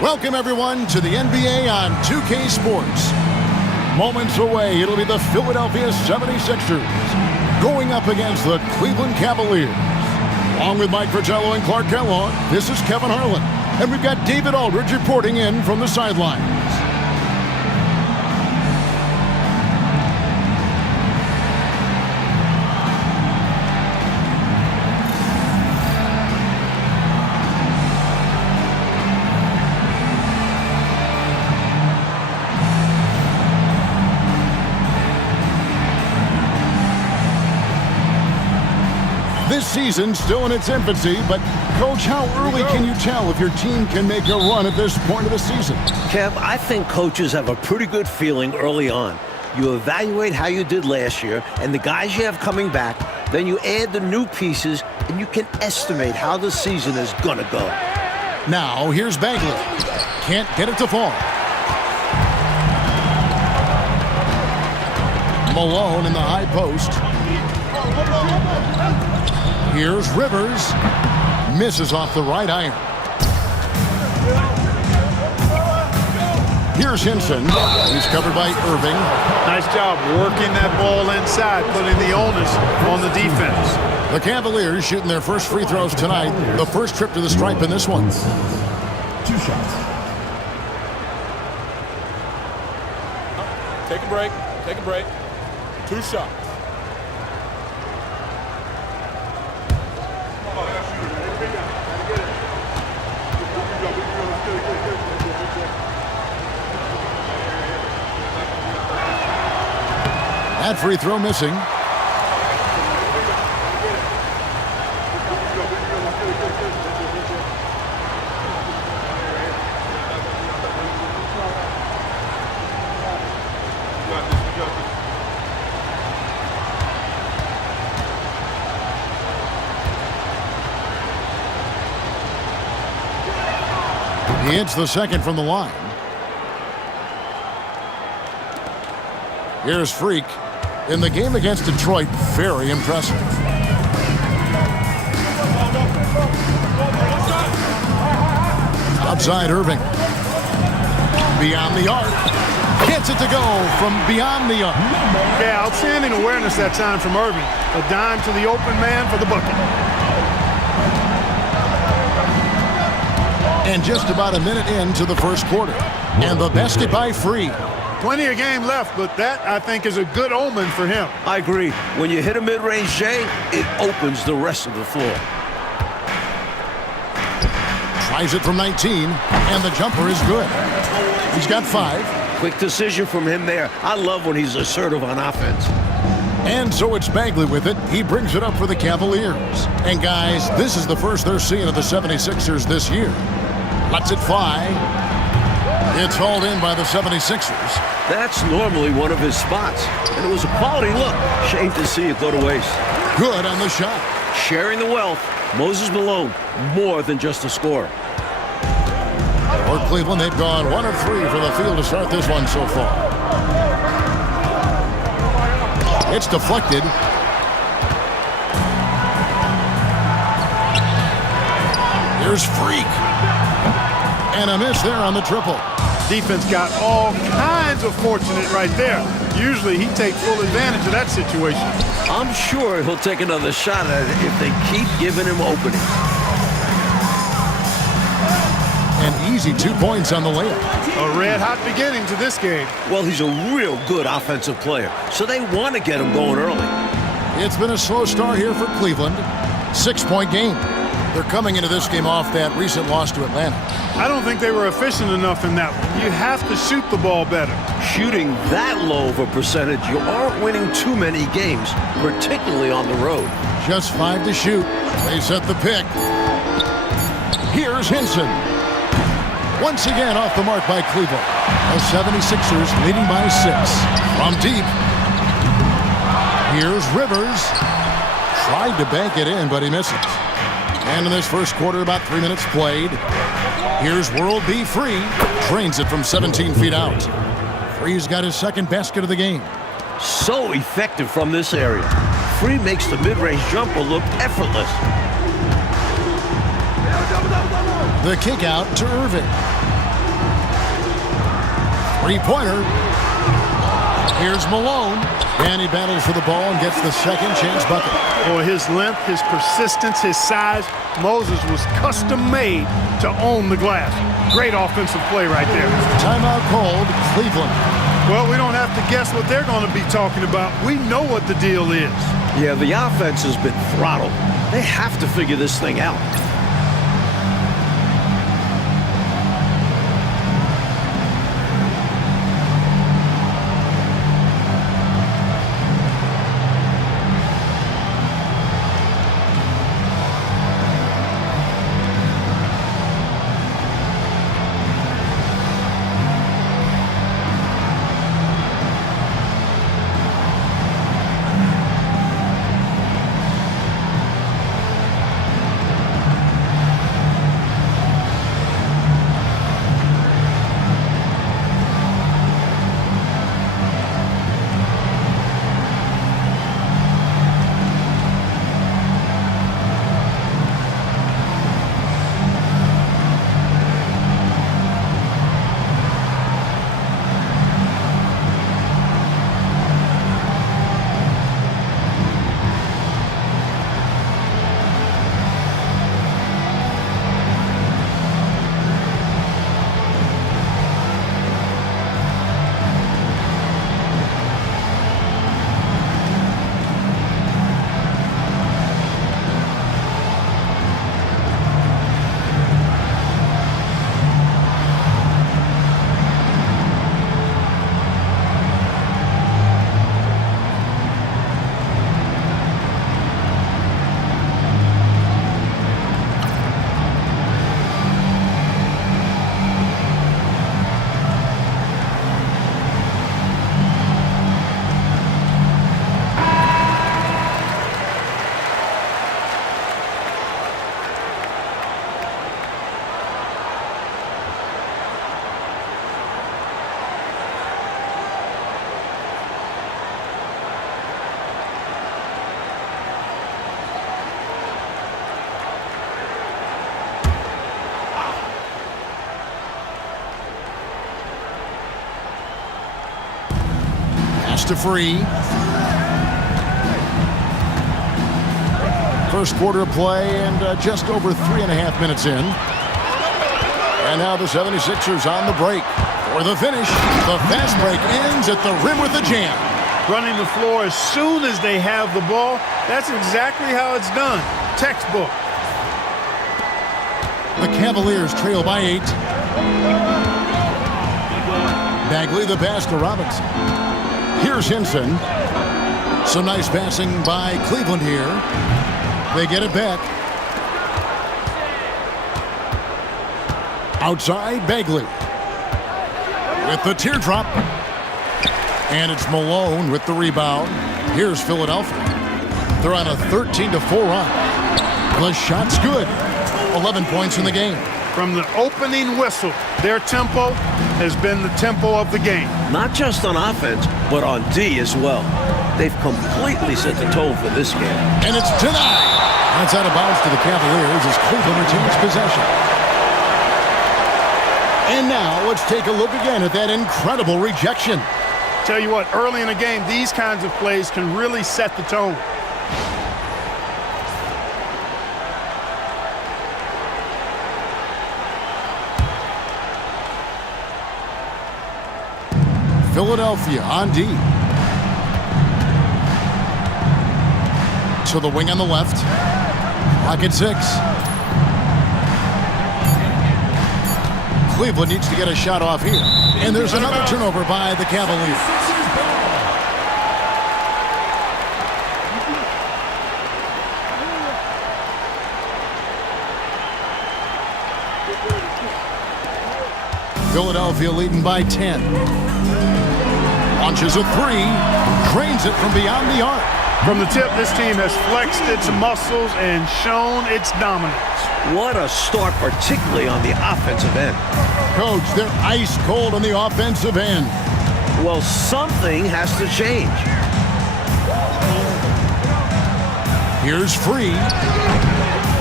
Welcome, everyone, to the NBA on 2K Sports. Moments away, it'll be the Philadelphia 76ers going up against the Cleveland Cavaliers. Along with Mike Fratello and Clark Kellogg, this is Kevin Harlan. And we've got David Aldridge reporting in from the sidelines. This season's still in its infancy, but Coach, how early can you tell if your team can make a run at this point of the season? Kev, I think coaches have a pretty good feeling early on. You evaluate how you did last year and the guys you have coming back, then you add the new pieces, and you can estimate how the season is going to go. Now, here's Bagley. Can't get it to fall. Malone in the high post. Here's Rivers. Misses off the right iron. Here's Hinson. He's covered by Irving. Nice job working that ball inside, putting the onus on the defense. The Cavaliers shooting their first free throws tonight. The first trip to the stripe in this one. 2 shots. Take a break. Take a break. 2 shots. That free throw missing. He hits the second from the line. Here's Freak. In the game against Detroit, very impressive. Outside Irving. Beyond the arc. Gets it to go from beyond the arc. Yeah, outstanding awareness that time from Irving. A dime to the open man for the bucket. And just about a minute into the first quarter. And the basket by Free. Plenty of game left, but that, I think, is a good omen for him. I agree. When you hit a mid-range J, it opens the rest of the floor. Tries it from 19, and the jumper is good. He's got 5. Quick decision from him there. I love when he's assertive on offense. And so it's Bagley with it. He brings it up for the Cavaliers. And guys, this is the first they're seeing of the 76ers this year. Lets it fly. It's hauled in by the 76ers. That's normally one of his spots, and it was a quality look. Shame to see it go to waste. Good on the shot. Sharing the wealth, Moses Malone, more than just a scorer. For Cleveland, they've gone 1 of 3 for the field to start this one so far. It's deflected. Here's Freak. And a miss there on the triple. Defense got all kinds of fortunate right there. Usually he takes full advantage of that situation. I'm sure he'll take another shot at it if they keep giving him openings. An easy 2 points on the layup. A red-hot beginning to this game. Well, he's a real good offensive player, so they want to get him going early. It's been a slow start here for Cleveland. 6-point game. They're coming into this game off that recent loss to Atlanta. I don't think they were efficient enough in that one. You have to shoot the ball better. Shooting that low of a percentage, you aren't winning too many games, particularly on the road. Just 5 to shoot. They set the pick. Here's Hinson. Once again off the mark by Cleveland. The 76ers leading by 6. From deep. Here's Rivers. Tried to bank it in, but he misses. And in this first quarter, about 3 minutes played. Here's World B. Free. Drains it from 17 feet out. Free's got his second basket of the game. So effective from this area. Free makes the mid-range jumper look effortless. The kick out to Irving. Three-pointer. Here's Malone. And he battles for the ball and gets the second chance bucket. Boy, his length, his persistence, his size. Moses was custom-made to own the glass. Great offensive play right there. Timeout called, Cleveland. Well, we don't have to guess what they're going to be talking about. We know what the deal is. Yeah, the offense has been throttled. They have to figure this thing out. To free. First quarter of play and just over 3.5 minutes in. And now the 76ers on the break for the finish. The fast break ends at the rim with a jam. Running the floor as soon as they have the ball. That's exactly how it's done. Textbook. The Cavaliers trail by 8. Bagley the pass to Robinson. Here's Henson. Some nice passing by Cleveland here. They get it back. Outside, Bagley. With the teardrop. And it's Malone with the rebound. Here's Philadelphia. They're on a 13-4 run. The shot's good. 11 points in the game. From the opening whistle, their tempo has been the tempo of the game. Not just on offense, but on D as well. They've completely set the tone for this game. And it's denied. That's out of bounds to the Cavaliers as Cleveland retains possession. And now let's take a look again at that incredible rejection. Tell you what, early in the game, these kinds of plays can really set the tone. Philadelphia on D. To the wing on the left. Clock at 6. Cleveland needs to get a shot off here. And there's another turnover by the Cavaliers. Philadelphia leading by 10. Launches a 3. Drains it from beyond the arc. From the tip, this team has flexed its muscles and shown its dominance. What a start, particularly on the offensive end. Coach, they're ice cold on the offensive end. Well, something has to change. Here's Free.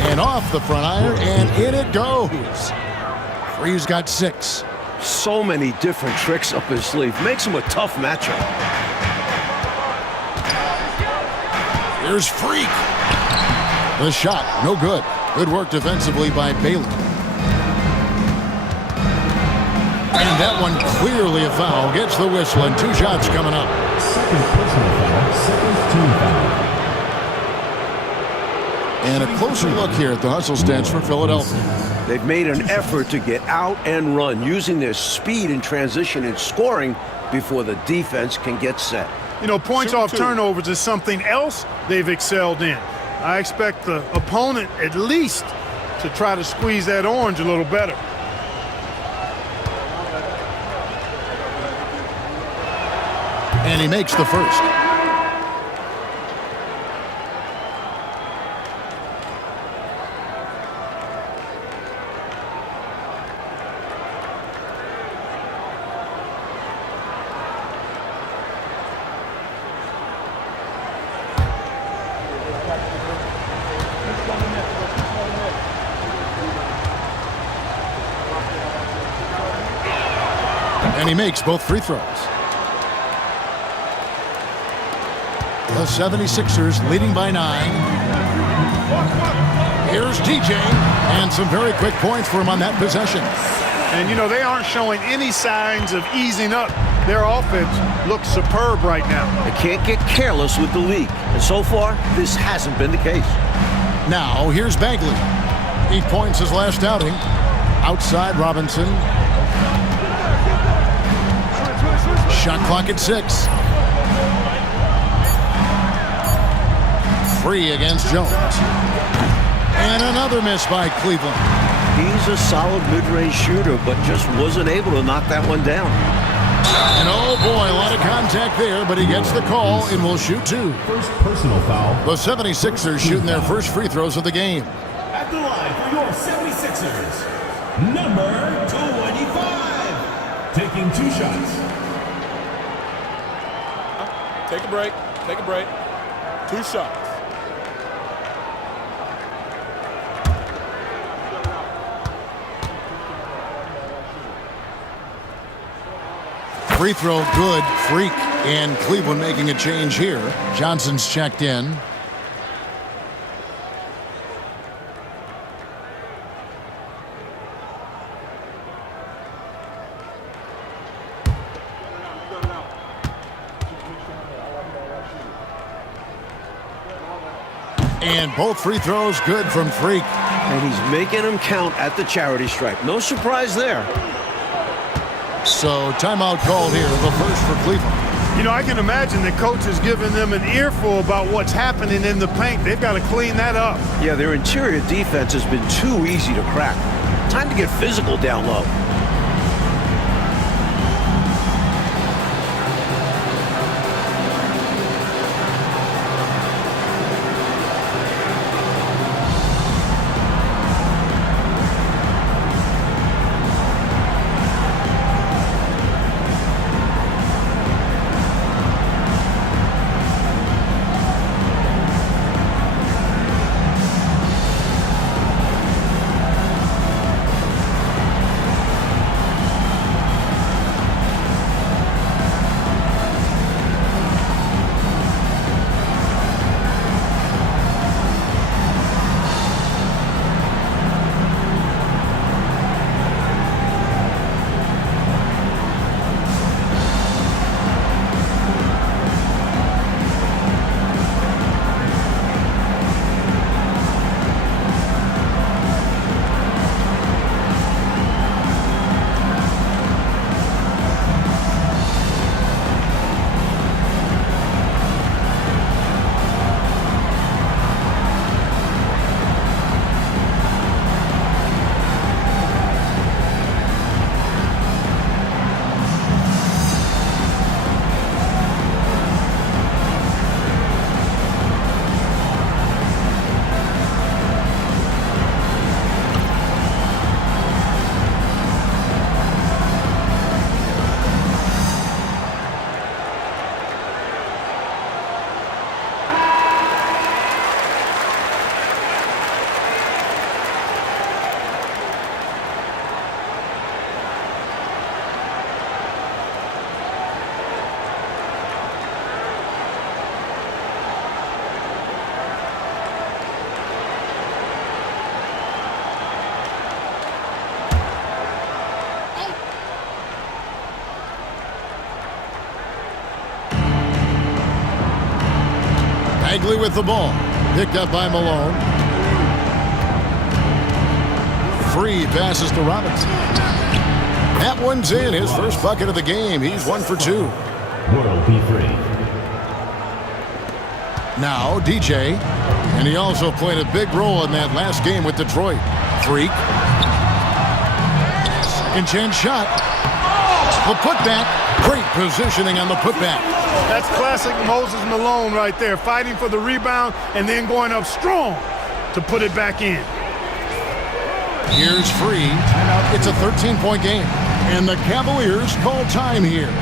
And off the front iron, and in it goes. Free's got 6. So many different tricks up his sleeve. Makes him a tough matchup. Here's Freak. The shot, no good. Good work defensively by Bailey. And that one clearly a foul. Gets the whistle, and 2 shots coming up. Second personal foul, second team foul. And a closer look here at the hustle stats for Philadelphia. They've made an effort to get out and run, using their speed in transition and scoring before the defense can get set. You know, points off turnovers is something else they've excelled in. I expect the opponent at least to try to squeeze that orange a little better. And he makes the first. And he makes both free throws. The 76ers leading by 9. Here's DJ, and some very quick points for him on that possession. And, you know, they aren't showing any signs of easing up. Their offense looks superb right now. They can't get careless with the lead. And so far, this hasn't been the case. Now, here's Bagley. 8 points his last outing. Outside Robinson. Shot clock at 6. Free against Jones. And another miss by Cleveland. He's a solid mid-range shooter, but just wasn't able to knock that one down. And oh boy, a lot of contact there, but he gets the call and will shoot 2. First personal foul. The 76ers shooting their first free throws of the game. At the line for your 76ers, number 25. Taking 2 shots. Take a break. Take a break. 2 shots. Free throw good. Freak. And Cleveland making a change here. Johnson's checked in. And both free throws good from Freak. And he's making them count at the charity stripe. No surprise there. So timeout called here, the first for Cleveland. You know, I can imagine the coach is giving them an earful about what's happening in the paint. They've got to clean that up. Yeah, their interior defense has been too easy to crack. Time to get physical down low. Bagley with the ball. Picked up by Malone. Free passes to Robinson. That one's in. His first bucket of the game. He's 1 for 2. World P3. Now DJ. And he also played a big role in that last game with Detroit. Freak. Second chance shot. The putback. Great positioning on the putback. That's classic Moses Malone right there, fighting for the rebound and then going up strong to put it back in. Here's Free. It's a 13-point game. And the Cavaliers call time here.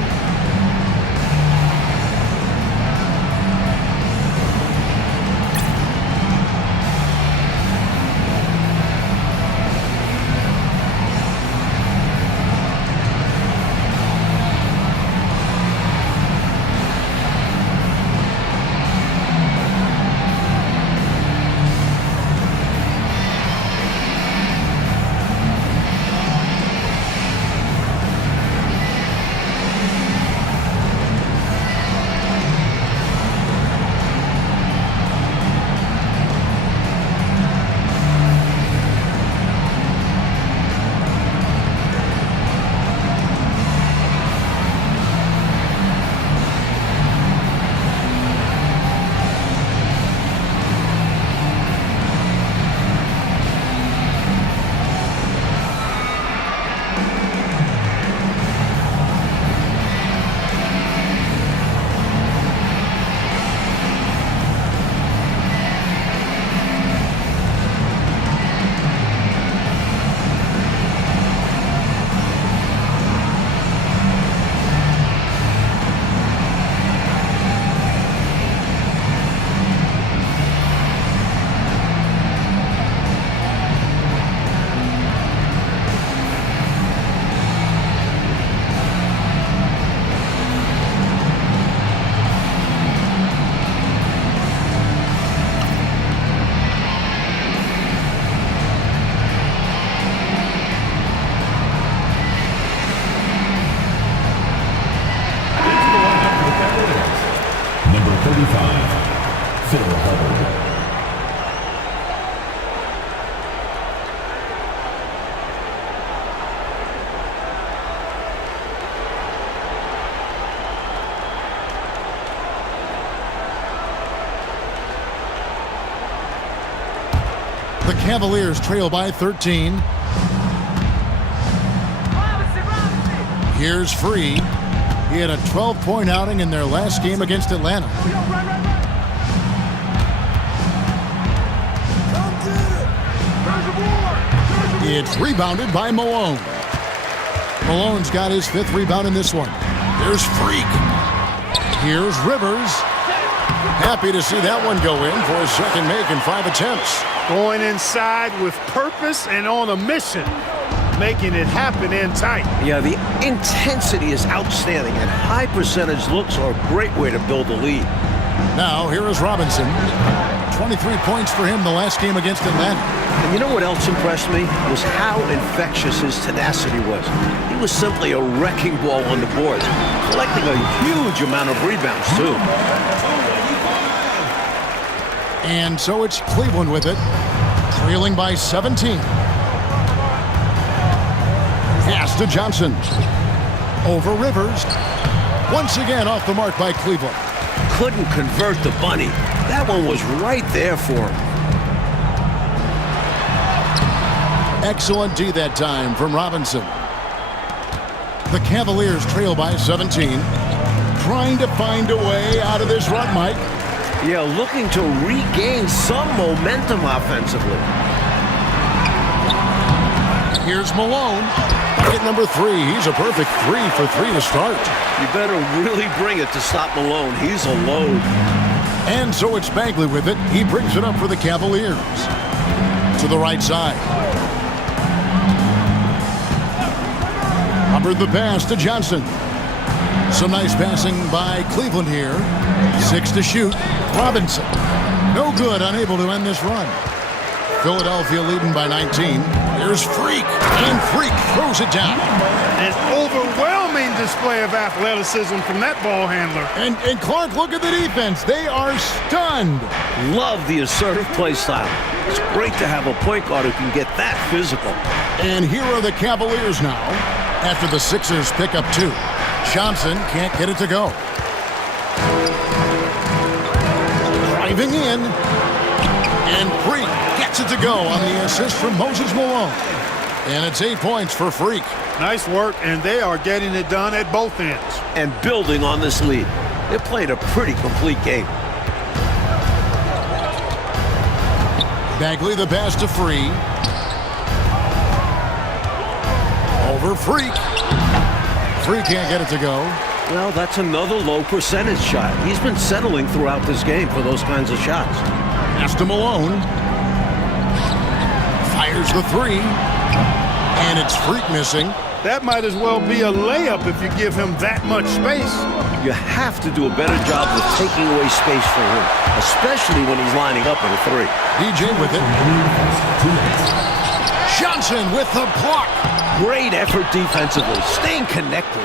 The Cavaliers trail by 13. Here's Free. He had a 12-point outing in their last game against Atlanta. It's rebounded by Malone. Malone's got his 5th rebound in this one. Here's Freak. Here's Rivers. Happy to see that one go in for his second make in 5 attempts. Going inside with purpose and on a mission, making it happen in tight. Yeah, the intensity is outstanding, and high percentage looks are a great way to build a lead. Now, here is Robinson. 23 points for him the last game against Atlanta. And you know what else impressed me? Was how infectious his tenacity was. He was simply a wrecking ball on the boards, collecting a huge amount of rebounds, too. And so it's Cleveland with it, trailing by 17. Pass to Johnson. Over Rivers. Once again off the mark by Cleveland. Couldn't convert the bunny. That one was right there for him. Excellent D that time from Robinson. The Cavaliers trail by 17. Trying to find a way out of this rut, Mike. Yeah, looking to regain some momentum offensively. Here's Malone. Bucket number 3. He's a perfect 3 for 3 to start. You better really bring it to stop Malone. He's a load. And so it's Bagley with it. He brings it up for the Cavaliers. To the right side. Hubbard the pass to Johnson. Some nice passing by Cleveland here. 6 to shoot. Robinson. No good, unable to end this run. Philadelphia leading by 19. Here's Freak, and Freak throws it down. An overwhelming display of athleticism from that ball handler. And Clark, look at the defense. They are stunned. Love the assertive play style. It's great to have a point guard who can get that physical. And here are the Cavaliers now, after the Sixers pick up 2. Johnson can't get it to go. Driving in, and Freak gets it to go on the assist from Moses Malone. And it's 8 points for Freak. Nice work, and they are getting it done at both ends. And building on this lead. They played a pretty complete game. Bagley the pass to Free. Over Freak. Free can't get it to go. Well, that's another low percentage shot. He's been settling throughout this game for those kinds of shots. Pass to Malone. Fires the 3. And it's Freak missing. That might as well be a layup if you give him that much space. You have to do a better job of taking away space for him, especially when he's lining up at a 3. DJ with it. Johnson with the block. Great effort defensively, staying connected.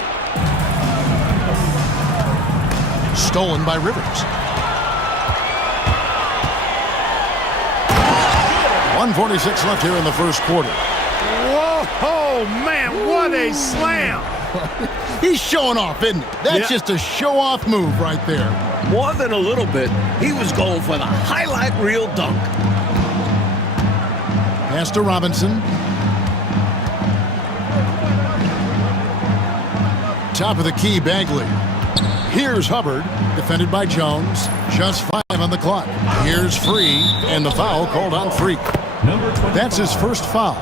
Stolen by Rivers. 1:46 left here in the first quarter. Whoa, man, what a slam. He's showing off, isn't he? That's just a show-off move right there. More than a little bit, he was going for the highlight reel dunk. Pass to Robinson. Top of the key, Bagley. Here's Hubbard, defended by Jones. Just 5 on the clock. Here's Free, and the foul called on Freak. That's his first foul.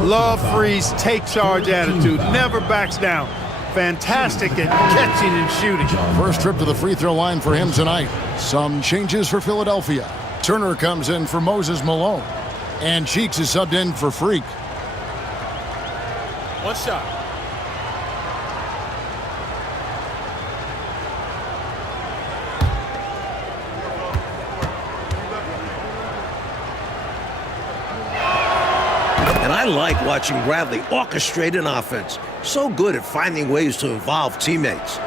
Love Free's take charge attitude. Never backs down. Fantastic at catching and shooting. First trip to the free throw line for him tonight. Some changes for Philadelphia. Turner comes in for Moses Malone. And Cheeks is subbed in for Freak. One shot. And I like watching Bradley orchestrate an offense. So good at finding ways to involve teammates.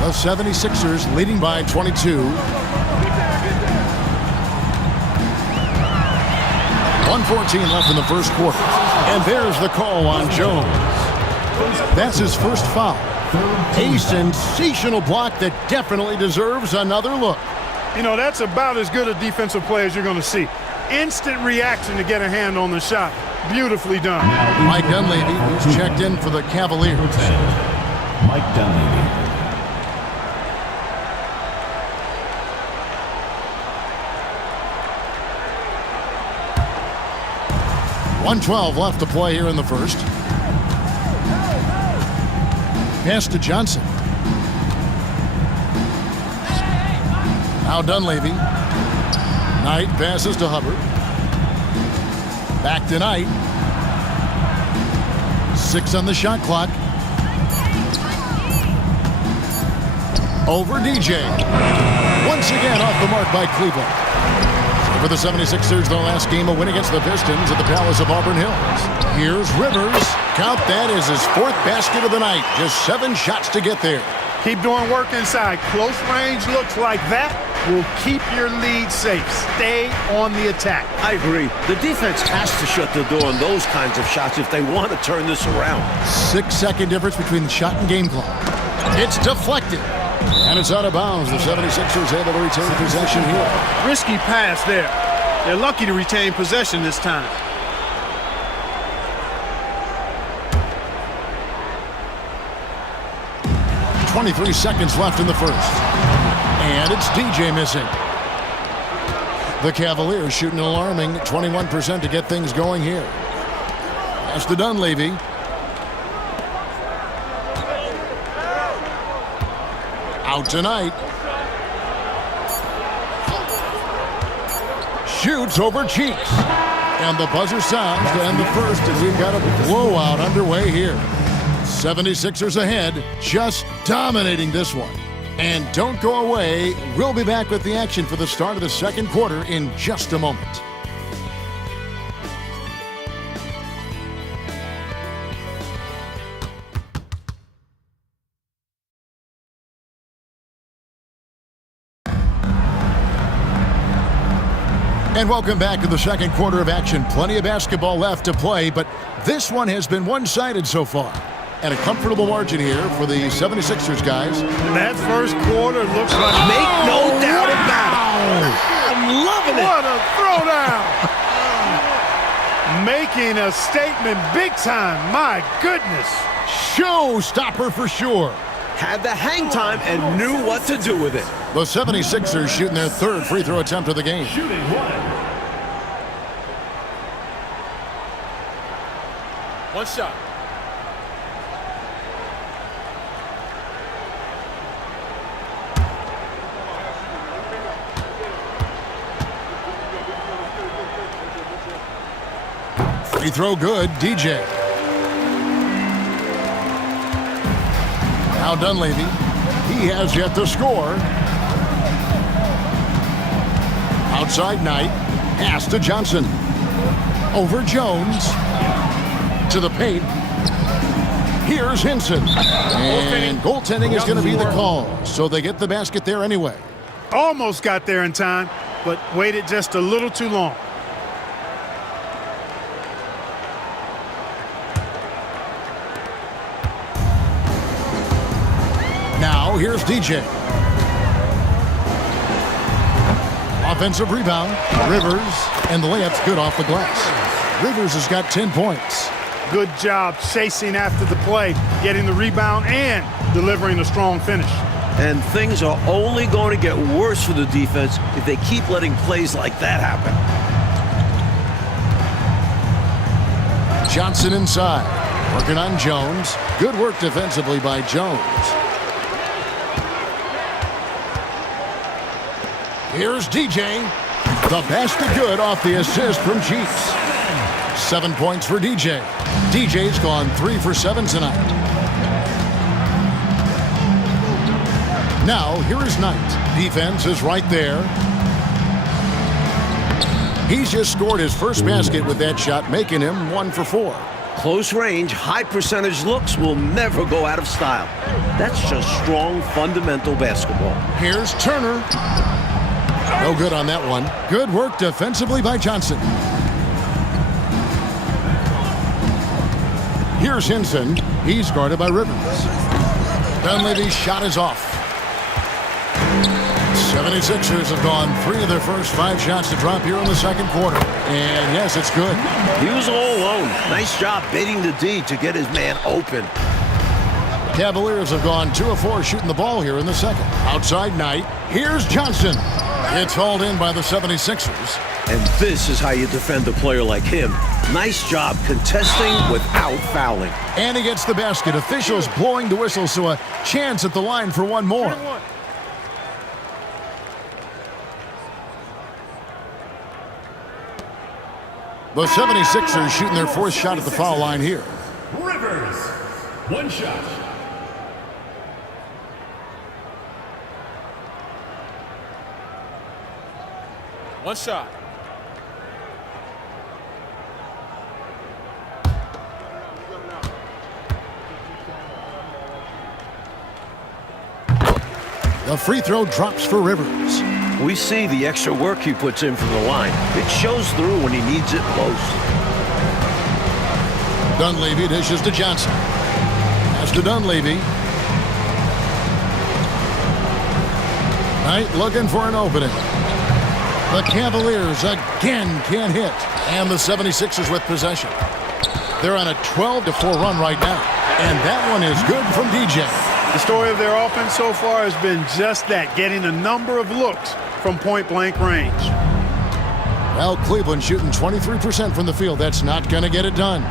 The 76ers leading by 22. 1:14 left in the first quarter. And there's the call on Jones. That's his first foul. A sensational block that definitely deserves another look. You know, that's about as good a defensive play as you're going to see. Instant reaction to get a hand on the shot. Beautifully done. Mike Dunleavy, who's checked in for the Cavaliers. Mike Dunleavy. 1:12 left to play here in the first. Pass to Johnson. Now Dunleavy. Knight passes to Hubbard. Back to Knight. 6 on the shot clock. Over DJ. Once again off the mark by Cleveland. For the 76ers, their last game, a win against the Pistons at the Palace of Auburn Hills. Here's Rivers. Count that as his 4th basket of the night. Just 7 shots to get there. Keep doing work inside. Close range looks like that will keep your lead safe. Stay on the attack. I agree. The defense has to shut the door on those kinds of shots if they want to turn this around. 6-second difference between the shot and game clock. It's deflected. And it's out of bounds. The 76ers able to retain possession here. Risky pass there. They're lucky to retain possession this time. .23 seconds left in the first. And it's DJ missing. The Cavaliers shooting an alarming 21% to get things going here. Pass to Dunleavy. Out tonight. Shoots over Cheeks. And the buzzer sounds to end the first as we've got a blowout underway here. 76ers ahead, just dominating this one. And don't go away. We'll be back with the action for the start of the second quarter in just a moment. And welcome back to the second quarter of action. Plenty of basketball left to play, but this one has been one-sided so far. And a comfortable margin here for the 76ers guys. That first quarter looks like... Make no doubt about it. I'm loving it. What a throwdown. Making a statement big time. My goodness. Showstopper for sure. Had the hang time and knew what to do with it. The 76ers shooting their third free throw attempt of the game. Shooting one. One shot. Free throw good, DJ. Now Dunleavy. He has yet to score. Outside Knight. Pass to Johnson. Over Jones. To the paint. Here's Hinson. And goaltending is going to be the call. So they get the basket there anyway. Almost got there in time, but waited just a little too long. Now here's DJ. Offensive rebound. Rivers. And the layup's good off the glass. Rivers has got 10 points. Good job chasing after the play, getting the rebound and delivering a strong finish. And things are only going to get worse for the defense if they keep letting plays like that happen. Johnson inside. Working on Jones. Good work defensively by Jones. Here's DJ. The basket good off the assist from Jeets. 7 points for DJ. DJ's gone 3 for 7 tonight. Now, here is Knight. Defense is right there. He's just scored his first basket with that shot, making him 1 for 4. Close range, high percentage looks will never go out of style. That's just strong, fundamental basketball. Here's Turner. No good on that one. Good work defensively by Johnson. Here's Hinson. He's guarded by Rivers. Dunleavy's shot is off. 76ers have gone 3 of their first 5 shots to drop here in the second quarter. And yes, it's good. He was all alone. Nice job baiting the D to get his man open. Cavaliers have gone 2 of 4 shooting the ball here in the second. Outside Knight. Here's Johnson. It's hauled in by the 76ers. And this is how you defend a player like him. Nice job contesting without fouling. And he gets the basket. Officials blowing the whistle, so a chance at the line for one more. The 76ers shooting their 4th shot at the foul line here. Rivers. One shot. One shot. The free throw drops for Rivers. We see the extra work he puts in from the line. It shows through when he needs it most. Dunleavy dishes to Johnson. Pass to Dunleavy. Knight looking for an opening. The Cavaliers again can't hit. And the 76ers with possession. They're on a 12-4 run right now. And that one is good from DJ. The story of their offense so far has been just that, getting a number of looks from point-blank range. Well, Cleveland shooting 23% from the field. That's not going to get it done.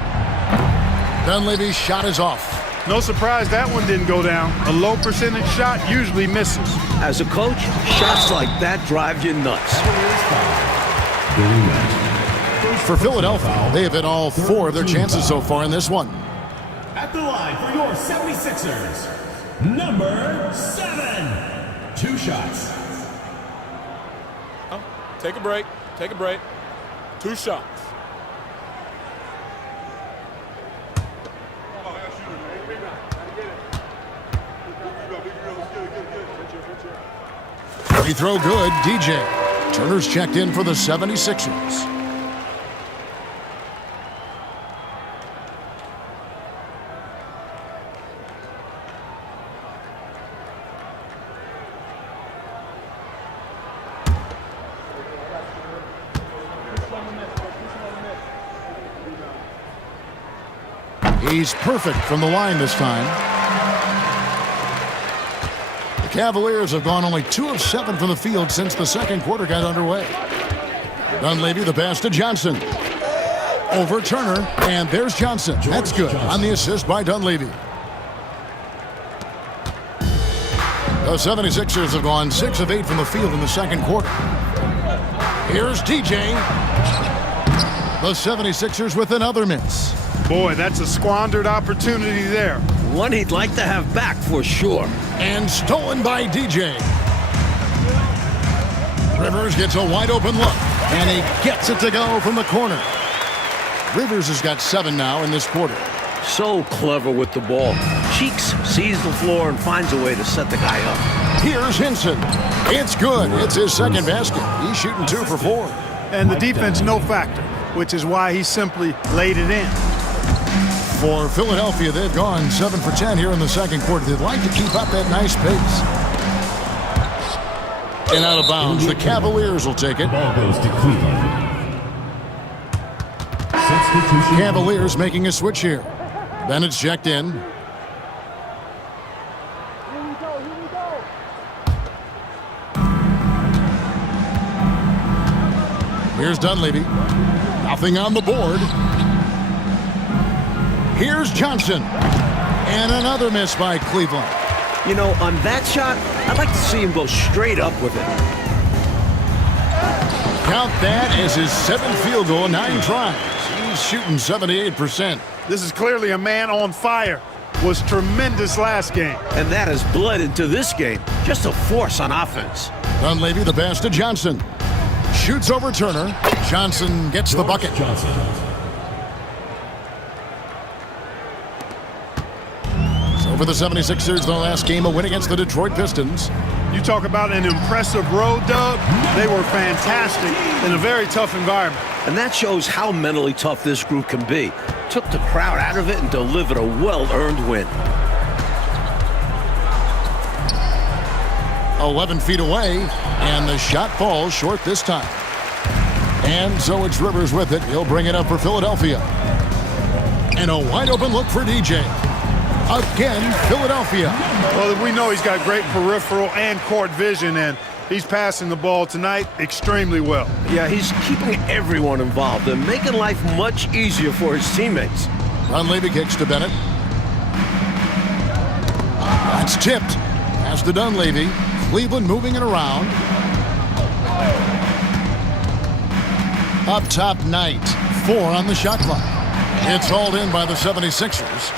Dunleavy's shot is off. No surprise that one didn't go down. A low percentage shot usually misses. As a coach, shots like that drive you nuts. For Philadelphia, they have hit all 4 of their chances so far in this one. At the line for your 76ers, number 7. 2 shots. Take a break. Take a break. 2 shots. Free throw good, DJ. Turner's checked in for the 76ers. He's perfect from the line this time. The Cavaliers have gone only 2 of 7 from the field since the second quarter got underway. Dunleavy the pass to Johnson. Over Turner, and there's Johnson. That's good on the assist by Dunleavy. The 76ers have gone 6 of 8 from the field in the second quarter. Here's DJ. The 76ers with another miss. Boy, that's a squandered opportunity there. One he'd like to have back for sure. And stolen by DJ. Rivers gets a wide open look, and he gets it to go from the corner. Rivers has got 7 now in this quarter. So clever with the ball. Cheeks sees the floor and finds a way to set the guy up. Here's Hinson. It's good. It's his second basket. He's shooting 2 for 4. And the defense no factor, which is why he simply laid it in. For Philadelphia, they've gone 7 for 10 here in the second quarter. They'd like to keep up that nice pace. And out of bounds, the Cavaliers will take it. Ball goes to Cleveland. Substitution. Cavaliers making a switch here. Bennett's checked in. Here's Dunleavy. Nothing on the board. Here's Johnson. And another miss by Cleveland. You know, on that shot, I'd like to see him go straight up with it. Count that as his 7th field goal in 9 tries. He's shooting 78%. This is clearly a man on fire. Was tremendous last game. And that has bled into this game. Just a force on offense. Dunleavy the pass to Johnson. Shoots over Turner. Johnson gets the bucket. Johnson. So for the 76ers, their last game, a win against the Detroit Pistons. You talk about an impressive road dub. They were fantastic in a very tough environment. And that shows how mentally tough this group can be. Took the crowd out of it and delivered a well-earned win. 11 feet away, and the shot falls short this time. And so it's Rivers with it. He'll bring it up for Philadelphia. And a wide open look for DJ. Again, Philadelphia. Well, we know he's got great peripheral and court vision, and he's passing the ball tonight extremely well. Yeah, he's keeping everyone involved and making life much easier for his teammates. Dunleavy kicks to Bennett. That's tipped. Pass to Dunleavy. Cleveland moving it around. Up top, Knight. 4 on the shot clock. It's hauled in by the 76ers.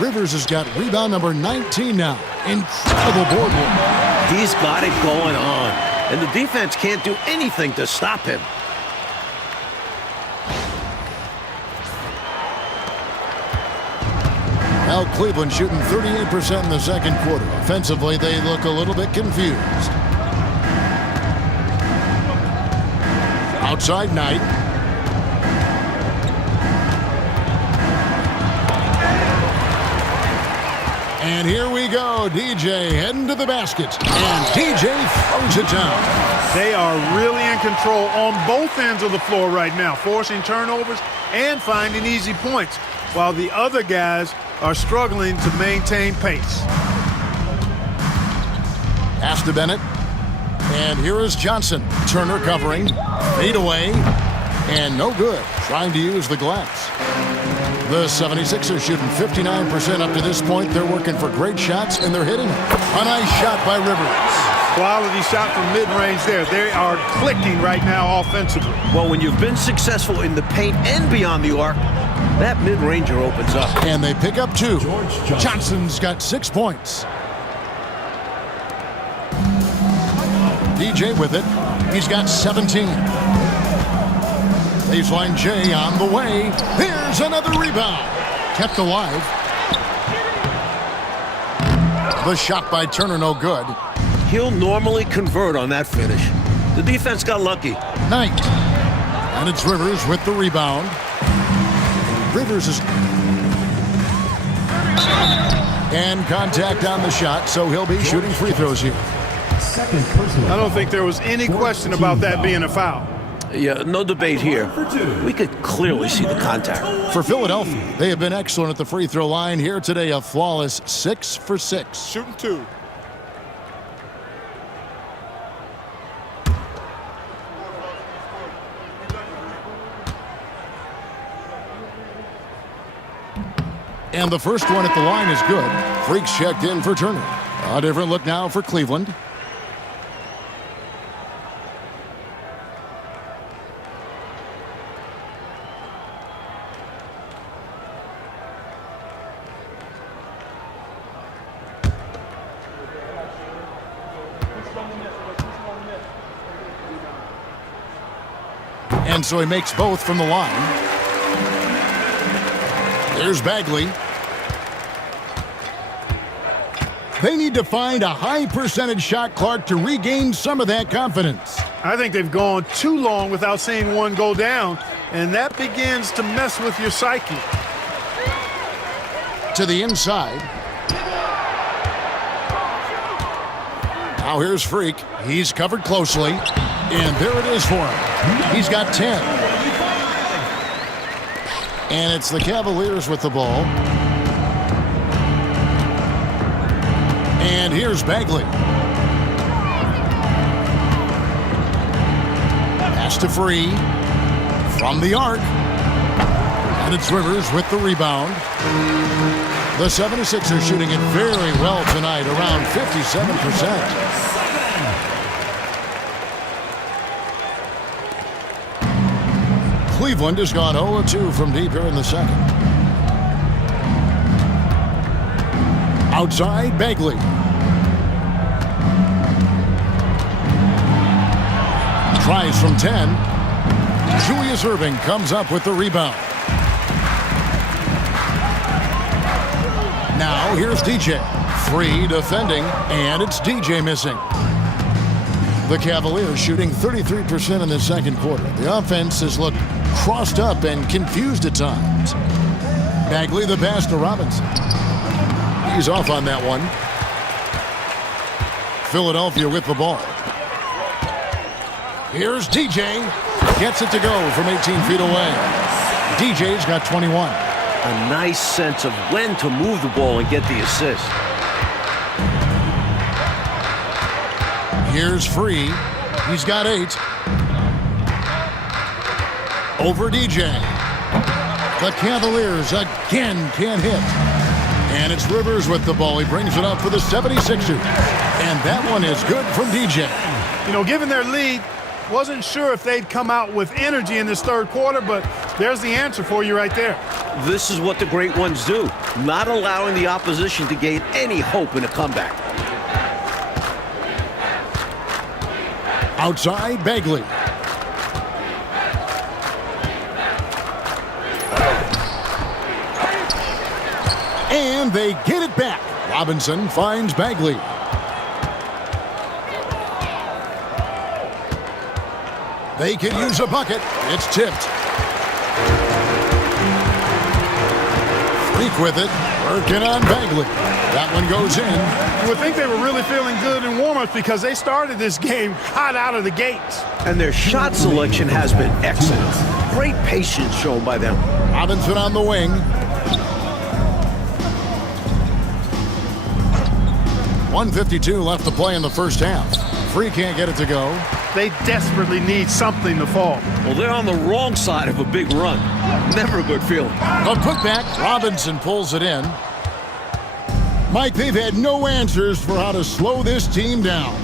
Rivers has got rebound number 19 now. Incredible board work. He's got it going on. And the defense can't do anything to stop him. Now Cleveland shooting 38% in the second quarter. Offensively, they look a little bit confused. Outside Knight. And here we go. DJ heading to the basket. And DJ throws it down. They are really in control on both ends of the floor right now, forcing turnovers and finding easy points, while the other guys are struggling to maintain pace. Pass to Bennett. And here is Johnson. Turner covering. Fade away. And no good. Trying to use the glass. The 76ers shooting 59% up to this point. They're working for great shots, and they're hitting them. A nice shot by Rivers. Quality shot from mid-range there. They are clicking right now offensively. Well, when you've been successful in the paint and beyond the arc, that mid-ranger opens up. And they pick up 2. Johnson. Johnson's got 6 points. DJ with it. He's got 17. Baseline J on the way. Here's another rebound. Kept alive. The shot by Turner no good. He'll normally convert on that finish. The defense got lucky. Knight. And it's Rivers with the rebound. Rivers is... And contact on the shot, so he'll be shooting free throws here. Second personal. I don't think there was any question about that being a foul. Yeah, no debate here. We could clearly see the contact. For Philadelphia, they have been excellent at the free throw line here today. A flawless 6 for 6. Shooting 2. And the first one at the line is good. Freaks checked in for Turner. A different look now for Cleveland. And so he makes both from the line. There's Bagley. They need to find a high percentage shot, Clark, to regain some of that confidence. I think they've gone too long without seeing one go down, and that begins to mess with your psyche. To the inside. Now here's Freak. He's covered closely. And there it is for him. He's got 10. And it's the Cavaliers with the ball. And here's Bagley. Pass to Free. From the arc. And it's Rivers with the rebound. The 76ers shooting it very well tonight, around 57%. Cleveland has gone 0-2 from deep here in the second. Outside, Bagley. Tries from 10. Julius Erving comes up with the rebound. Now here's DJ. Free defending, and it's DJ missing. The Cavaliers shooting 33% in the second quarter. The offense has looked crossed up and confused at times. Bagley the pass to Robinson. He's off on that one. Philadelphia with the ball. Here's DJ. Gets it to go from 18 feet away. DJ's got 21. A nice sense of when to move the ball and get the assist. Here's Free. He's got 8. Over DJ. The Cavaliers again can't hit. And it's Rivers with the ball. He brings it up for the 76ers. And that one is good from DJ. You know, given their lead, wasn't sure if they'd come out with energy in this third quarter, but there's the answer for you right there. This is what the great ones do, not allowing the opposition to gain any hope in a comeback. Outside, Bagley. And they get it back. Robinson finds Bagley. They can use a bucket. It's tipped. Freak with it. Working on Bagley. That one goes in. You would think they were really feeling good in warm-ups because they started this game hot out of the gates. And their shot selection has been excellent. Great patience shown by them. Robinson on the wing. .152 left to play in the first half. Free can't get it to go. They desperately need something to fall. Well, they're on the wrong side of a big run. Never a good feeling. A putback. Robinson pulls it in. Mike, they've had no answers for how to slow this team down.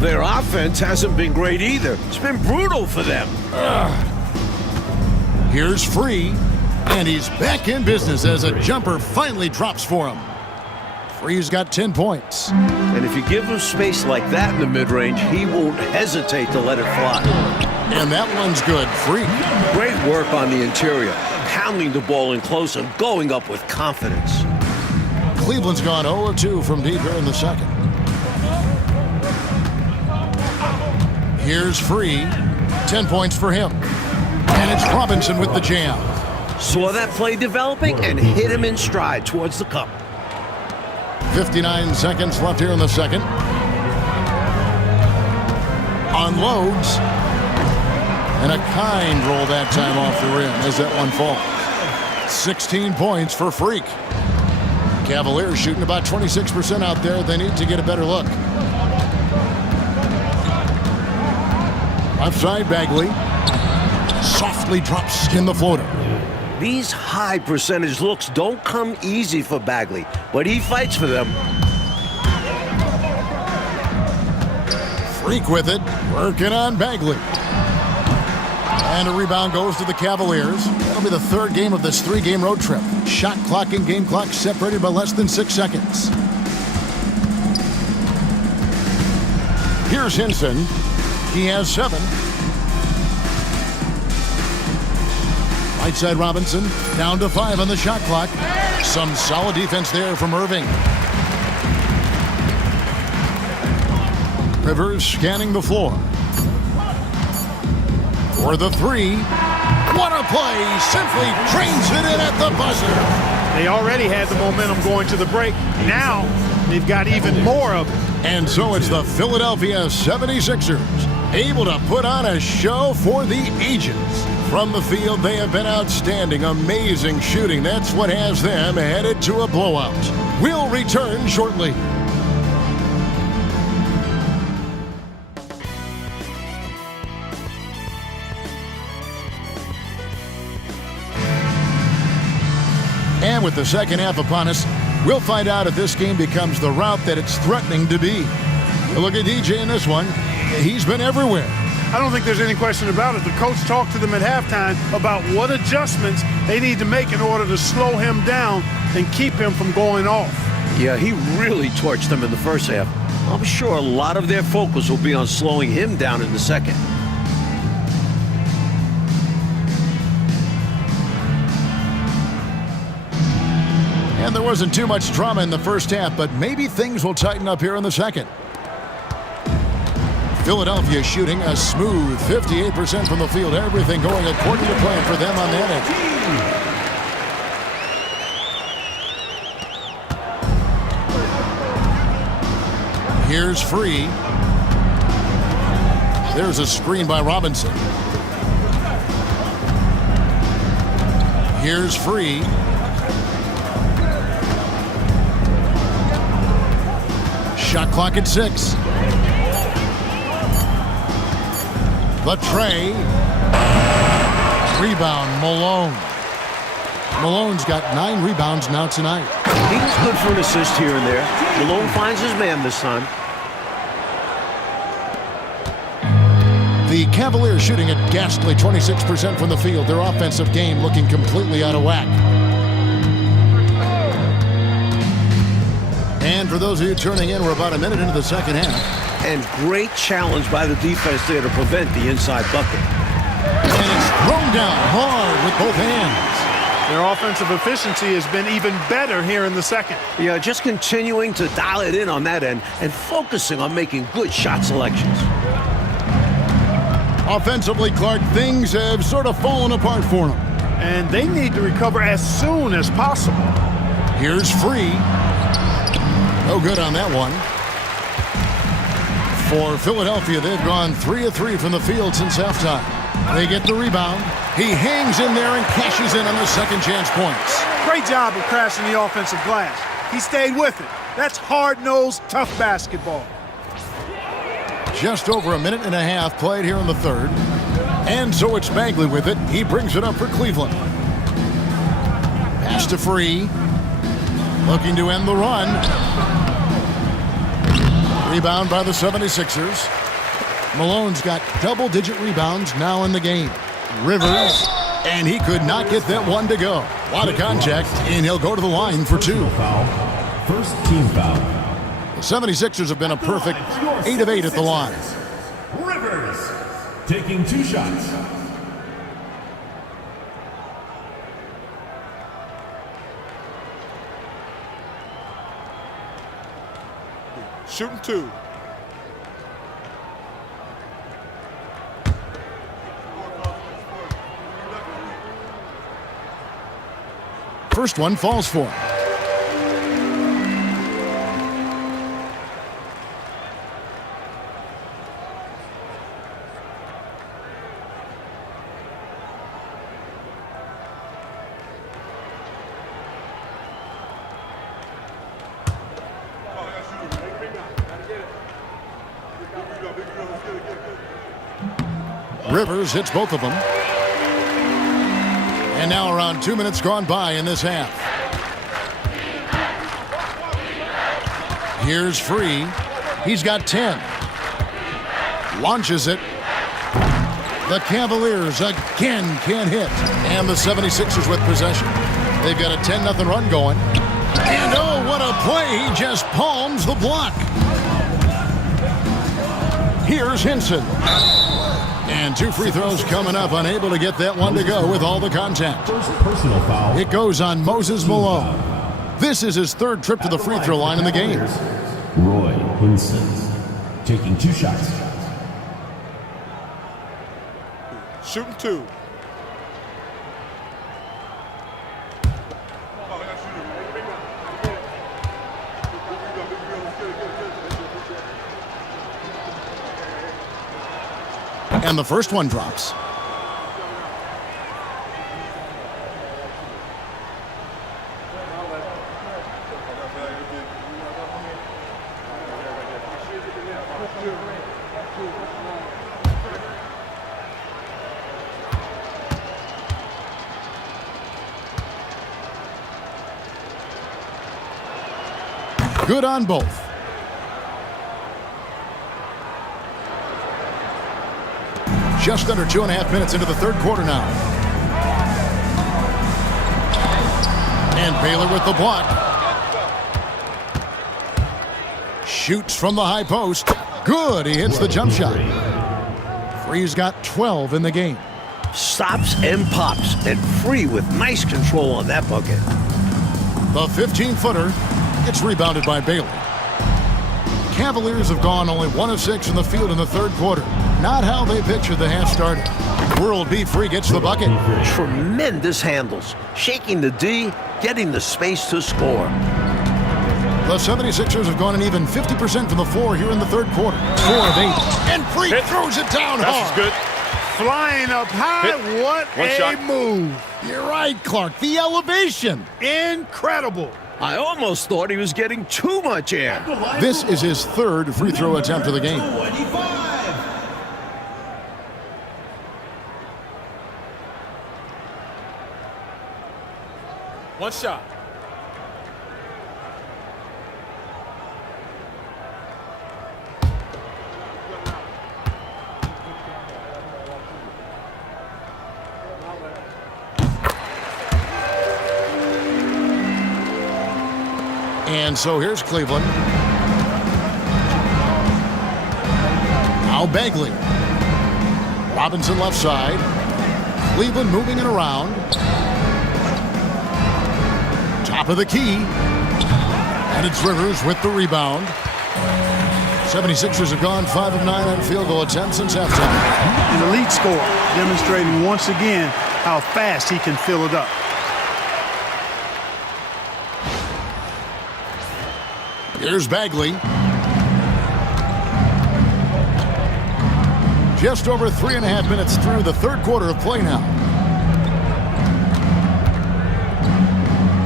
Their offense hasn't been great either. It's been brutal for them. Here's Free, and he's back in business as a jumper finally drops for him. Free's got 10 points. And if you give him space like that in the mid-range, he won't hesitate to let it fly. And that one's good. Free. Great work on the interior, pounding the ball in close and going up with confidence. Cleveland's gone 0-2 from deep here in the second. Here's Free. 10 points for him. And it's Robinson with the jam. Saw that play developing and hit him in stride towards the cup. 59 seconds left here in the second. Unloads. And a kind roll that time off the rim as that one falls. 16 points for Freak. Cavaliers shooting about 26% out there. They need to get a better look. Outside Bagley. Softly drops in the floater. These high percentage looks don't come easy for Bagley, but he fights for them. Freak with it, working on Bagley. And a rebound goes to the Cavaliers. That'll be the third game of this three-game road trip. Shot clock and game clock separated by less than 6 seconds. Here's Hinson. He has 7. Right side Robinson, down to 5 on the shot clock. Some solid defense there from Irving. Rivers scanning the floor. For the 3. What a play! Simply trains it in at the buzzer. They already had the momentum going to the break. Now they've got even more of it. And so it's the Philadelphia 76ers able to put on a show for the ages. From the field, they have been outstanding. Amazing shooting. That's what has them headed to a blowout. We'll return shortly. And with the second half upon us, we'll find out if this game becomes the route that it's threatening to be. Look at DJ in this one. He's been everywhere. I don't think there's any question about it. The coach talked to them at halftime about what adjustments they need to make in order to slow him down and keep him from going off. Yeah, he really torched them in the first half. I'm sure a lot of their focus will be on slowing him down in the second. And there wasn't too much drama in the first half, but maybe things will tighten up here in the second. Philadelphia shooting a smooth 58% from the field. Everything going according to plan for them on that end. Here's Free. There's a screen by Robinson. Here's Free. Shot clock at 6. The tray. Rebound, Malone. Malone's got 9 rebounds now tonight. He's good for an assist here and there. Malone finds his man this time. The Cavaliers shooting at ghastly 26% from the field. Their offensive game looking completely out of whack. And for those of you turning in, we're about a minute into the second half. And great challenge by the defense there to prevent the inside bucket. And it's thrown down hard with both hands. Their offensive efficiency has been even better here in the second. Yeah, just continuing to dial it in on that end and focusing on making good shot selections. Offensively, Clark, things have sort of fallen apart for them. And they need to recover as soon as possible. Here's Free. No good on that one. For Philadelphia, they've gone 3 of 3 from the field since halftime. They get the rebound. He hangs in there and cashes in on the second chance points. Great job of crashing the offensive glass. He stayed with it. That's hard-nosed, tough basketball. Just over a minute and a half played here in the third. And so it's Bagley with it. He brings it up for Cleveland. Pass to Free. Looking to end the run. Rebound by the 76ers. Malone's got double-digit rebounds now in the game. Rivers, and he could not get that one to go. A lot of contact, and he'll go to the line for 2. First team foul. The 76ers have been a perfect 8 of 8 at the line. Rivers taking 2 shots. Shooting 2. first one falls for him. Rivers hits both of them. And now around 2 minutes gone by in this half. Here's Free. He's got 10. Launches it. The Cavaliers again can't hit. And the 76ers with possession. They've got a 10-0 run going. And oh, what a play. He just palms the block. Here's Hinson. And 2 free throws coming up, unable to get that one to go with all the contact. First personal foul. It goes on Moses Malone. This is his 3rd trip to the free throw line in the game. Roy Hinson taking 2 shots. Shooting 2. And the first one drops. Good on both. Just under 2.5 minutes into the 3rd quarter now. And Baylor with the block. Shoots from the high post. Good, he hits the jump shot. Free's got 12 in the game. Stops and pops, and Free with nice control on that bucket. The 15-footer, it's rebounded by Baylor. Cavaliers have gone only 1 of 6 in the field in the 3rd quarter. Not how they pictured the half started. World beat. Free gets the bucket. Tremendous handles. Shaking the D, getting the space to score. The 76ers have gone an even 50% from the floor here in the 3rd quarter. 4 of 8. And Free throws it down That's hard. good. Flying up high. Hit. What One a shot. move. You're right, Clark. The elevation. Incredible. I almost thought he was getting too much air. This is his 3rd free throw attempt of the game. 25. One shot. And so here's Cleveland. Now Bagley. Robinson left side. Cleveland moving it around. Top of the key. And it's Rivers with the rebound. 76ers have gone 5 of 9 on field goal attempts since halftime. An elite scorer, demonstrating once again how fast he can fill it up. Here's Bagley. Just over 3.5 minutes through the 3rd quarter of play now.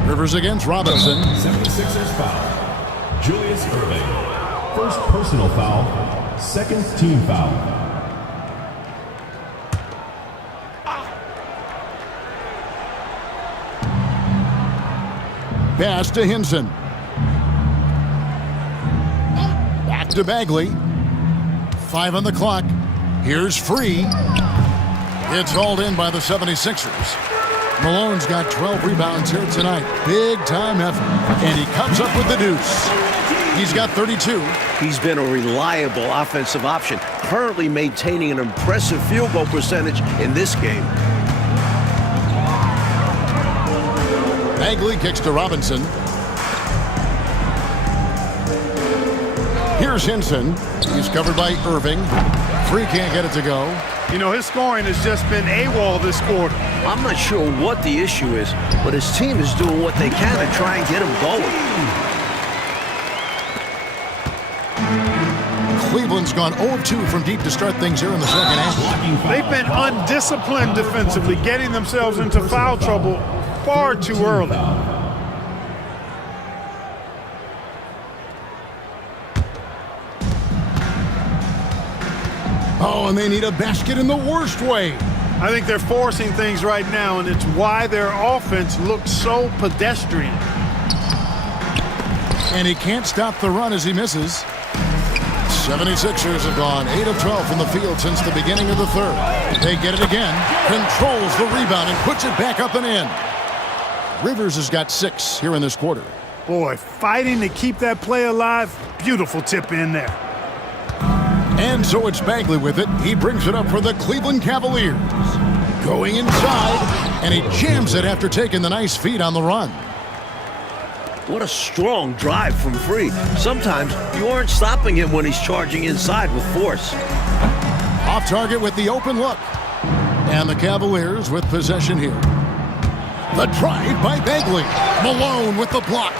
Rivers against Robinson. 76ers foul. Julius Irving. First personal foul. 2nd team foul. Pass to Hinson. Back to Bagley. 5 on the clock. Here's Free. It's hauled in by the 76ers. Malone's got 12 rebounds here tonight. Big time effort. And he comes up with the deuce. He's got 32. He's been a reliable offensive option, currently maintaining an impressive field goal percentage in this game. Bagley kicks to Robinson. Here's Hinson. He's covered by Irving. Free can't get it to go. You know, his scoring has just been AWOL this quarter. I'm not sure what the issue is, but his team is doing what they can to try and get him going. Cleveland's gone 0-2 from deep to start things here in the second half. They've been undisciplined defensively, getting themselves into foul trouble far too early. Oh, and they need a basket in the worst way. I think they're forcing things right now, and it's why their offense looks so pedestrian. And he can't stop the run as he misses. 76ers have gone 8 of 12 from the field since the beginning of the third. They get it again, controls the rebound, and puts it back up and in. Rivers has got 6 here in this quarter. Boy, fighting to keep that play alive. Beautiful tip in there. And so it's Bagley with it. He brings it up for the Cleveland Cavaliers. Going inside, and he jams it after taking the nice feed on the run. What a strong drive from Free. Sometimes you aren't stopping him when he's charging inside with force. Off target with the open look. And the Cavaliers with possession here. The drive by Bagley. Malone with the block.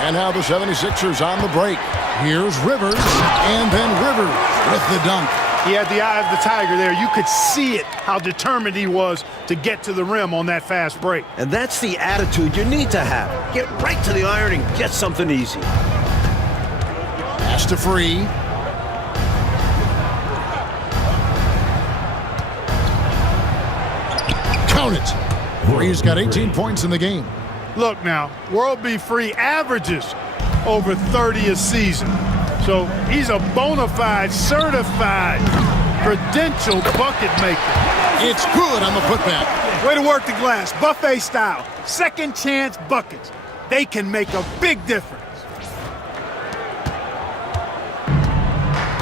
And now the 76ers on the break. Here's Rivers, and then Rivers with the dunk. He had the eye of the tiger there. You could see it, how determined he was to get to the rim on that fast break. And that's the attitude you need to have. Get right to the iron and get something easy. Pass to Free. Count it. Free's got 18 points in the game. Look now, World B. Free averages over 30 a season. So he's a bona fide, certified, credentialed bucket maker. It's good on the putback. Way to work the glass, buffet style. Second chance buckets. They can make a big difference.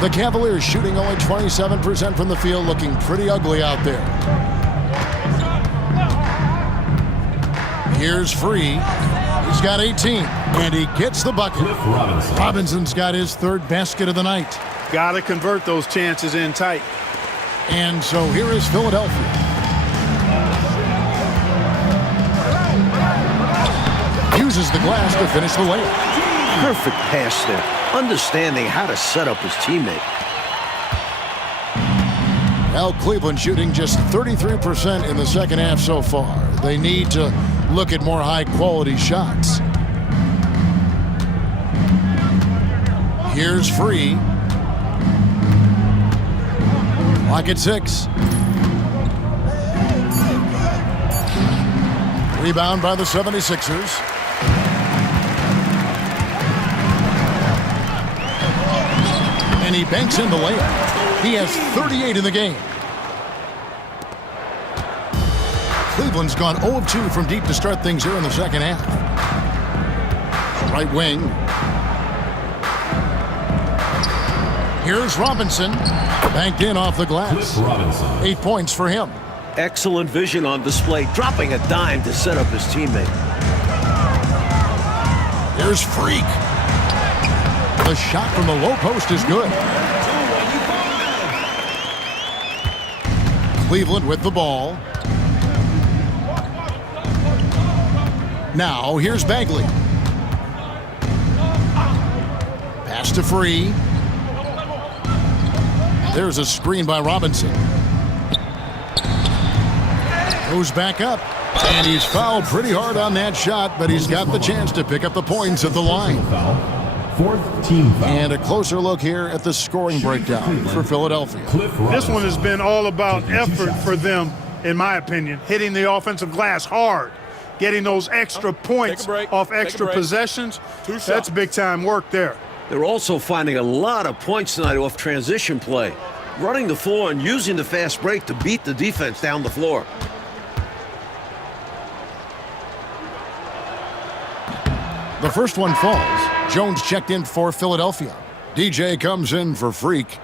The Cavaliers shooting only 27% from the field, looking pretty ugly out there. Here's Free. He's got 18, and he gets the bucket. Robinson's got his third basket of the night. Got to convert those chances in tight. And so here is Philadelphia. Uses the glass to finish the layup. Perfect pass there. Understanding how to set up his teammate. Well, Cleveland shooting just 33% in the second half so far. They need to look at more high-quality shots. Here's Free. Clock at 6. Rebound by the 76ers. And he banks in the layup. He has 38 in the game. Cleveland's gone 0 of 2 from deep to start things here in the second half. Right wing. Here's Robinson. Banked in off the glass. 8 points for him. Excellent vision on display, dropping a dime to set up his teammate. Here's Freak. The shot from the low post is good. Cleveland with the ball. Now, here's Bagley. Pass to Free. There's a screen by Robinson. Goes back up. And he's fouled pretty hard on that shot, but he's got the chance to pick up the points at the line. Fourth team foul. And a closer look here at the scoring breakdown for Philadelphia. This one has been all about effort for them, in my opinion. Hitting the offensive glass hard. Getting those extra points off extra possessions. That's big-time work there. They're also finding a lot of points tonight off transition play. Running the floor and using the fast break to beat the defense down the floor. The first one falls. Jones checked in for Philadelphia. DJ comes in for Freak.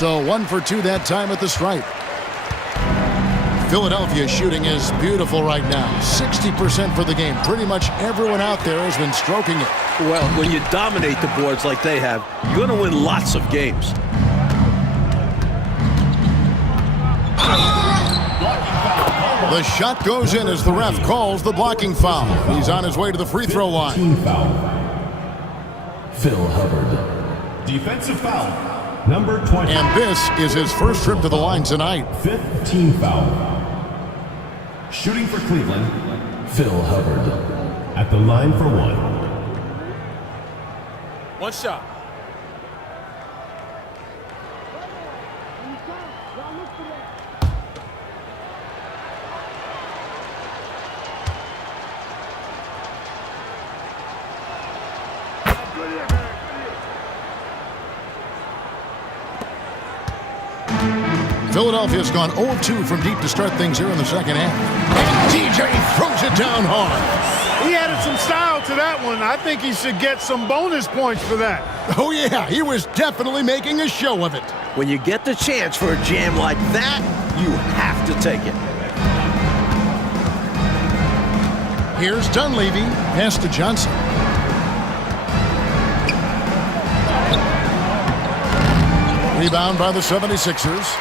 So 1 for 2 that time at the stripe. Philadelphia's shooting is beautiful right now. 60% for the game. Pretty much everyone out there has been stroking it. Well, when you dominate the boards like they have, you're going to win lots of games. The shot goes in as the ref calls the blocking foul. He's on his way to the free throw line. Team foul. Phil Hubbard. Defensive foul. Number 20. And this is his first trip to the line tonight. 5th team foul. Shooting for Cleveland, Phil Hubbard. At the line for 1. One shot. Philadelphia's gone 0-2 from deep to start things here in the second half. And DJ throws it down hard. He added some style to that one. I think he should get some bonus points for that. Oh, yeah, he was definitely making a show of it. When you get the chance for a jam like that, you have to take it. Here's Dunleavy, pass to Johnson. Rebound by the 76ers.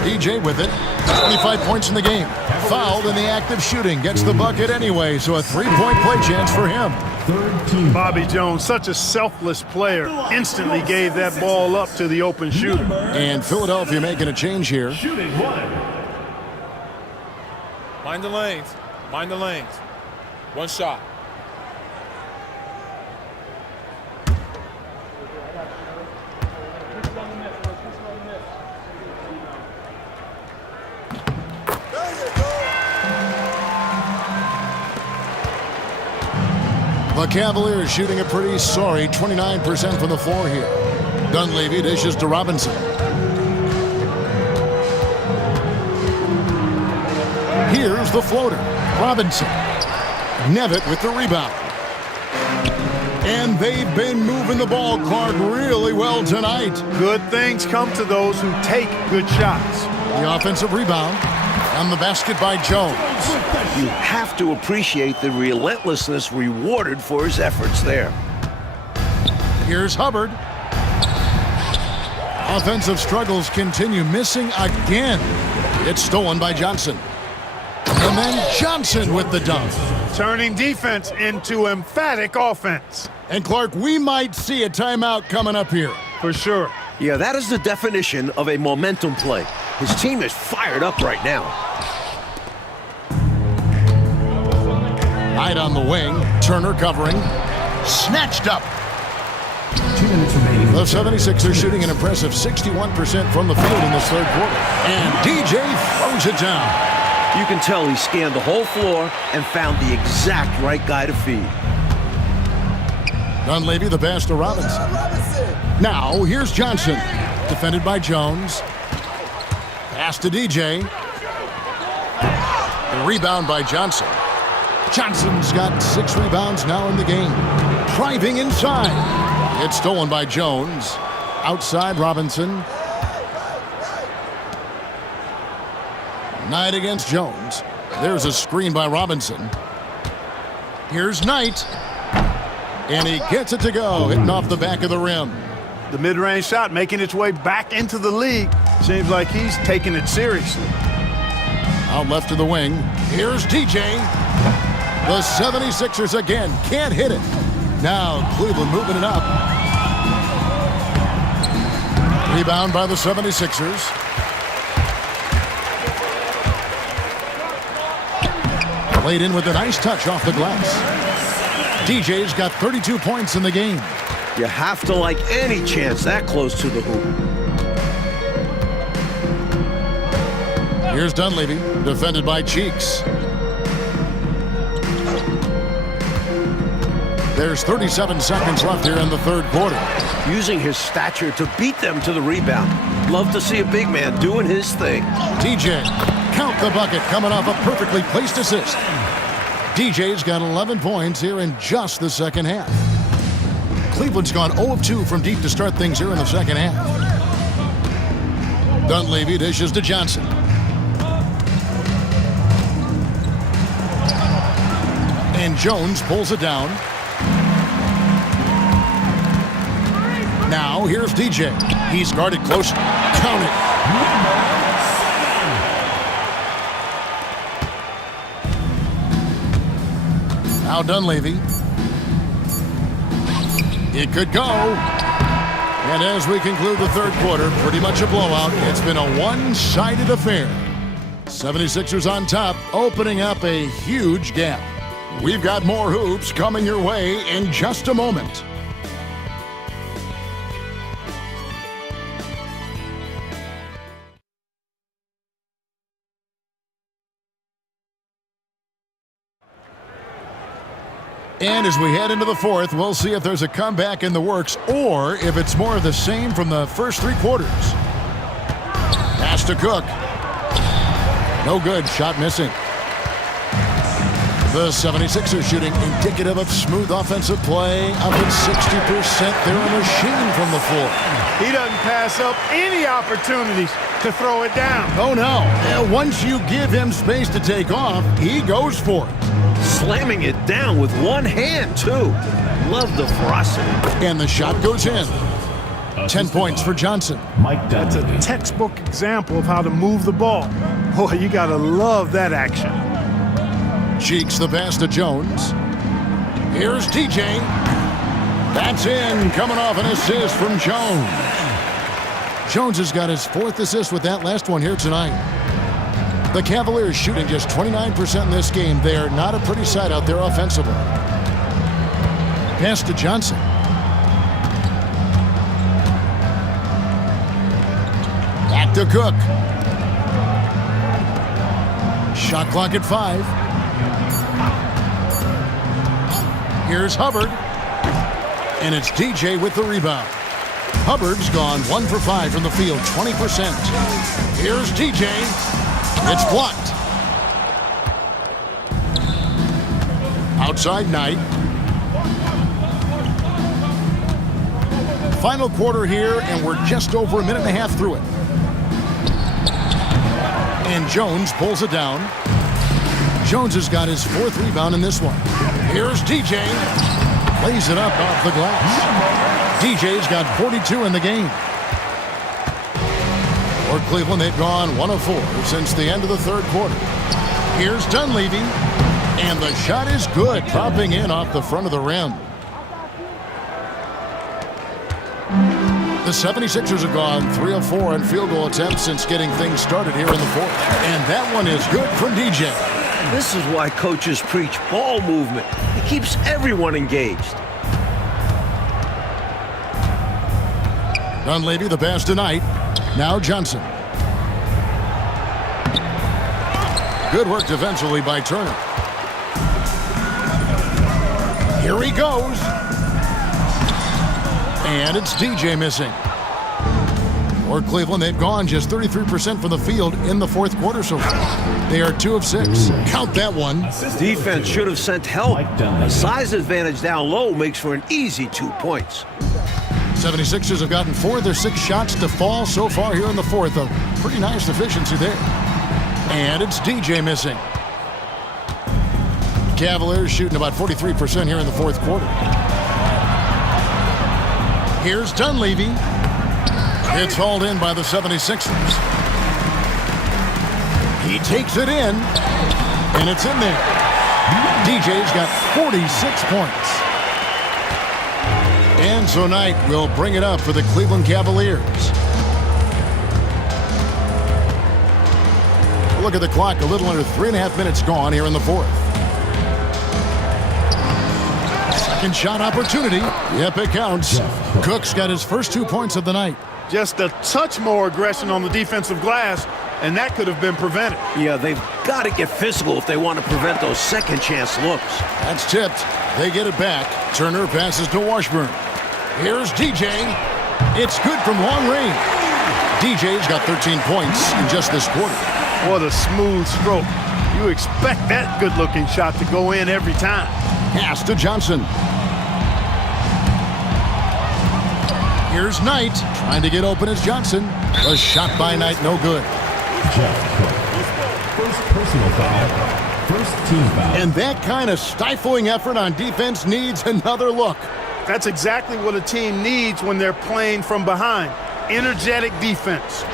DJ with it. 25 points in the game. Fouled in the act of shooting. Gets the bucket anyway, so a 3-point play chance for him. 3rd team. Bobby Jones, such a selfless player, instantly gave that ball up to the open shooter. And Philadelphia making a change here. Shooting 1. Mind the lanes. Mind the lanes. One shot. The Cavaliers shooting a pretty sorry 29% from the floor here. Dunleavy dishes to Robinson. Here's the floater. Robinson. Nevitt with the rebound. And they've been moving the ball, Clark, really well tonight. Good things come to those who take good shots. The offensive rebound. On the basket by Jones. You have to appreciate the relentlessness rewarded for his efforts there. Here's Hubbard. Offensive struggles continue, missing again. It's stolen by Johnson. And then Johnson with the dunk. Turning defense into emphatic offense. And Clark, we might see a timeout coming up here. For sure. Yeah, that is the definition of a momentum play. His team is fired up right now. Knight on the wing. Turner covering. Snatched up. 2 minutes remaining. The 76ers shooting an impressive 61% from the field in this third quarter. And DJ throws it down. You can tell he scanned the whole floor and found the exact right guy to feed. Dunleavy the pass to Robinson. Now here's Johnson. Defended by Jones. Pass to DJ. The rebound by Johnson. Johnson's got 6 rebounds now in the game. Driving inside. It's stolen by Jones. Outside Robinson. Knight against Jones. There's a screen by Robinson. Here's Knight. And he gets it to go, hitting off the back of the rim. The mid-range shot making its way back into the league. Seems like he's taking it seriously. Out left of the wing. Here's DJ. The 76ers again can't hit it. Now Cleveland moving it up. Rebound by the 76ers. Laid in with a nice touch off the glass. DJ's got 32 points in the game. You have to like any chance that close to the hoop. Here's Dunleavy, defended by Cheeks. There's 37 seconds left here in the third quarter. Using his stature to beat them to the rebound. Love to see a big man doing his thing. DJ, count the bucket, coming off a perfectly placed assist. DJ's got 11 points here in just the second half. Cleveland's gone 0 of 2 from deep to start things here in the second half. Dunleavy dishes to Johnson. And Jones pulls it down. Now here's DJ. He's guarded close. Count it. Now Dunleavy. It could go. And as we conclude the third quarter, pretty much a blowout. It's been a one-sided affair. 76ers on top, opening up a huge gap. We've got more hoops coming your way in just a moment. And as we head into the fourth, we'll see if there's a comeback in the works or if it's more of the same from the first three quarters. Pass to Cook. No good. Shot missing. The 76ers shooting indicative of smooth offensive play. Up at 60%. They're a machine from the floor. He doesn't pass up any opportunities to throw it down. Oh, no. Once you give him space to take off, he goes for it. Slamming it down with one hand, too. Love the ferocity. And the shot goes in. 10 points for Johnson. That's a textbook example of how to move the ball. Boy, you got to love that action. Cheeks the pass to Jones. Here's DJ. That's in, coming off an assist from Jones. Jones has got his fourth assist with that last one here tonight. The Cavaliers shooting just 29% in this game. They are not a pretty sight out there offensively. Pass to Johnson. Back to Cook. Shot clock at 5. Here's Hubbard. And it's DJ with the rebound. Hubbard's gone 1 for 5 from the field, 20%. Here's DJ. It's blocked. Outside Knight. Final quarter here, and we're just over a minute and a half through it. And Jones pulls it down. Jones has got his fourth rebound in this one. Here's DJ. Lays it up off the glass. DJ's got 42 in the game. For Cleveland, they've gone 1 of 4 since the end of the third quarter. Here's Dunleavy. And the shot is good, popping in off the front of the rim. The 76ers have gone 3 of 4 on field goal attempts since getting things started here in the fourth. And that one is good from DJ. This is why coaches preach ball movement. It keeps everyone engaged. Dunleavy the pass tonight. Now Johnson. Good work defensively by Turner. Here he goes. And it's DJ missing. For Cleveland, they've gone just 33% from the field in the fourth quarter so far. They are 2 of 6. Count that one. Defense should have sent help. A size advantage down low makes for an easy 2 points. 76ers have gotten 4 of their 6 shots to fall so far here in the fourth. A pretty nice efficiency there. And it's DJ missing. Cavaliers shooting about 43% here in the fourth quarter. Here's Dunleavy. It's hauled in by the 76ers. He takes it in, and it's in there. DJ's got 46 points. And so Knight will bring it up for the Cleveland Cavaliers. Look at the clock, a little under 3.5 minutes gone here in the fourth. Second shot opportunity. Yep, it counts. Cook's got his first 2 points of the night. Just a touch more aggression on the defensive glass, and that could have been prevented. Yeah, they've got to get physical if they want to prevent those second chance looks. That's tipped. They get it back. Turner passes to Washburn. Here's DJ. It's good from long range. DJ's got 13 points in just this quarter. What a smooth stroke. You expect that good-looking shot to go in every time. Pass to Johnson. Here's Knight trying to get open as Johnson. A shot by Knight, no good. Jeff Cook. First personal foul. First team foul. And that kind of stifling effort on defense needs another look. That's exactly what a team needs when they're playing from behind. Energetic defense.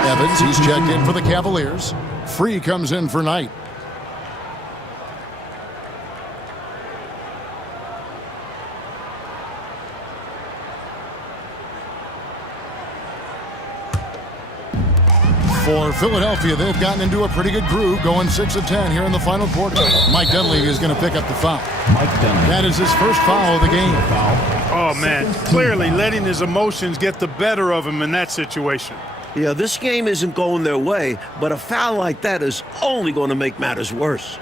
Evans, he's checked in for the Cavaliers. Free comes in for Knight. For Philadelphia, they've gotten into a pretty good groove, going 6 of 10 here in the final quarter. Mike Dunleavy is going to pick up the foul. That is his first foul of the game. Oh, man, clearly letting his emotions get the better of him in that situation. Yeah, this game isn't going their way, but a foul like that is only going to make matters worse.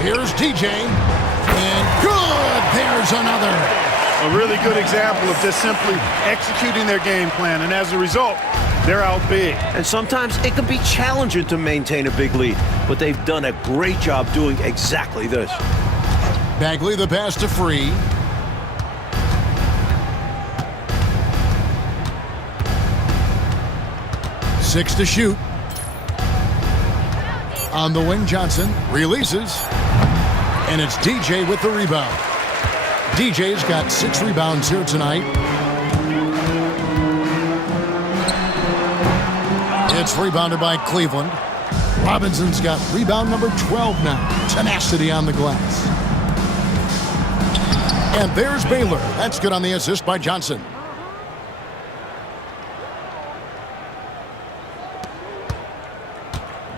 Here's DJ, and good! There's another. A really good example of just simply executing their game plan, and as a result, they're out big. And sometimes it can be challenging to maintain a big lead, but they've done a great job doing exactly this. Bagley, the pass to Free. Six to shoot. On the wing, Johnson releases. And it's DJ with the rebound. DJ's got 6 rebounds here tonight. It's rebounded by Cleveland. Robinson's got rebound number 12 now. Tenacity on the glass. And there's Baylor. That's good on the assist by Johnson.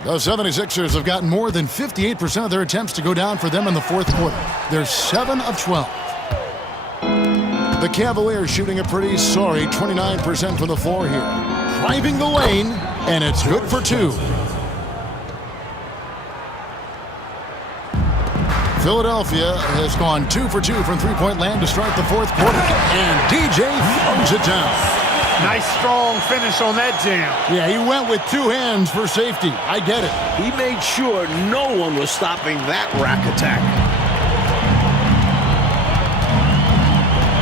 The 76ers have gotten more than 58% of their attempts to go down for them in the fourth quarter. They're 7 of 12. The Cavaliers shooting a pretty sorry 29% from the floor here. Driving the lane, and it's good for 2. Philadelphia has gone 2 for 2 from three-point land to start the fourth quarter. And DJ throws it down. Nice, strong finish on that jam. Yeah, he went with 2 hands for safety. I get it. He made sure no one was stopping that rack attack.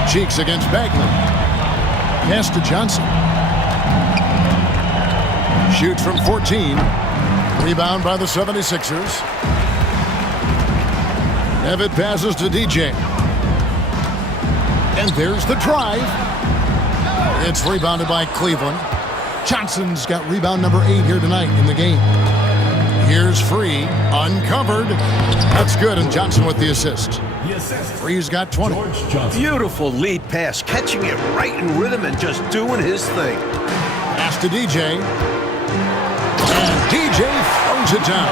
Cheeks against Bagley. Pass to Johnson. Shoots from 14. Rebound by the 76ers. Evan passes to DJ. And there's the drive. It's rebounded by Cleveland. Johnson's got rebound number 8 here tonight in the game. Here's Free, uncovered. That's good, and Johnson with the assist. Free's got 20. Beautiful lead pass, catching it right in rhythm and just doing his thing. Pass to DJ. And DJ throws it down.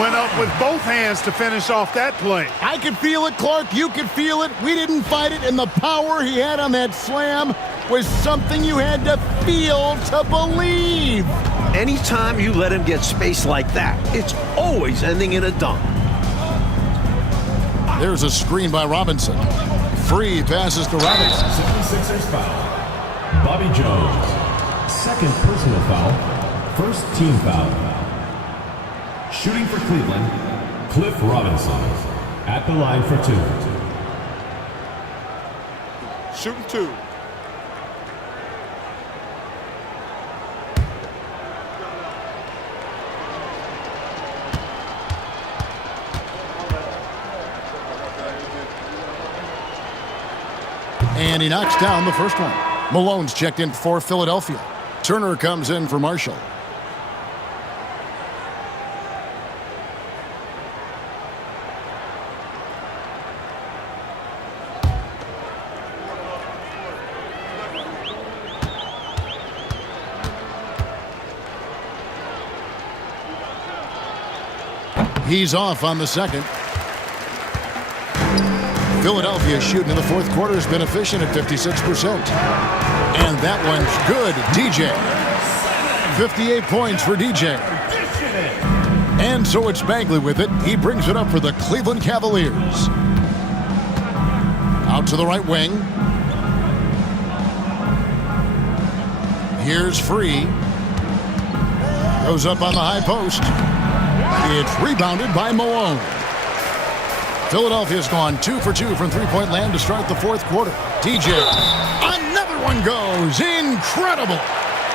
Went up with both hands to finish off that play. I could feel it, Clark. You could feel it. We didn't fight it, and the power he had on that slam was something you had to feel to believe. Anytime you let him get space like that, it's always ending in a dunk. There's a screen by Robinson. Free passes to Robinson. 76ers foul. Bobby Jones. Second personal foul. First team foul. Shooting for Cleveland, Cliff Robinson. At the line for 2. Shooting 2. And he knocks down the first one. Malone's checked in for Philadelphia. Turner comes in for Marshall. He's off on the second. Philadelphia shooting in the fourth quarter has been efficient at 56%. And that one's good. DJ. 58 points for DJ. And so it's Bagley with it. He brings it up for the Cleveland Cavaliers. Out to the right wing. Here's Free. Goes up on the high post. It's rebounded by Malone. Philadelphia's gone 2 for 2 from three-point land to start the fourth quarter. DJ, another one goes. Incredible.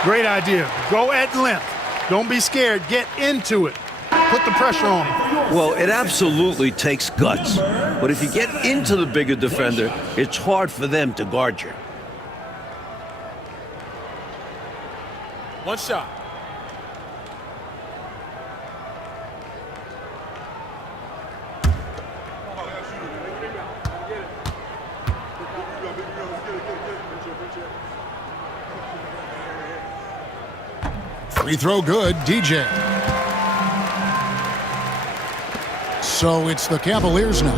Great idea. Go at length. Don't be scared. Get into it. Put the pressure on him. Well, it absolutely takes guts. But if you get into the bigger defender, it's hard for them to guard you. One shot. Free throw good, DJ. So it's the Cavaliers now.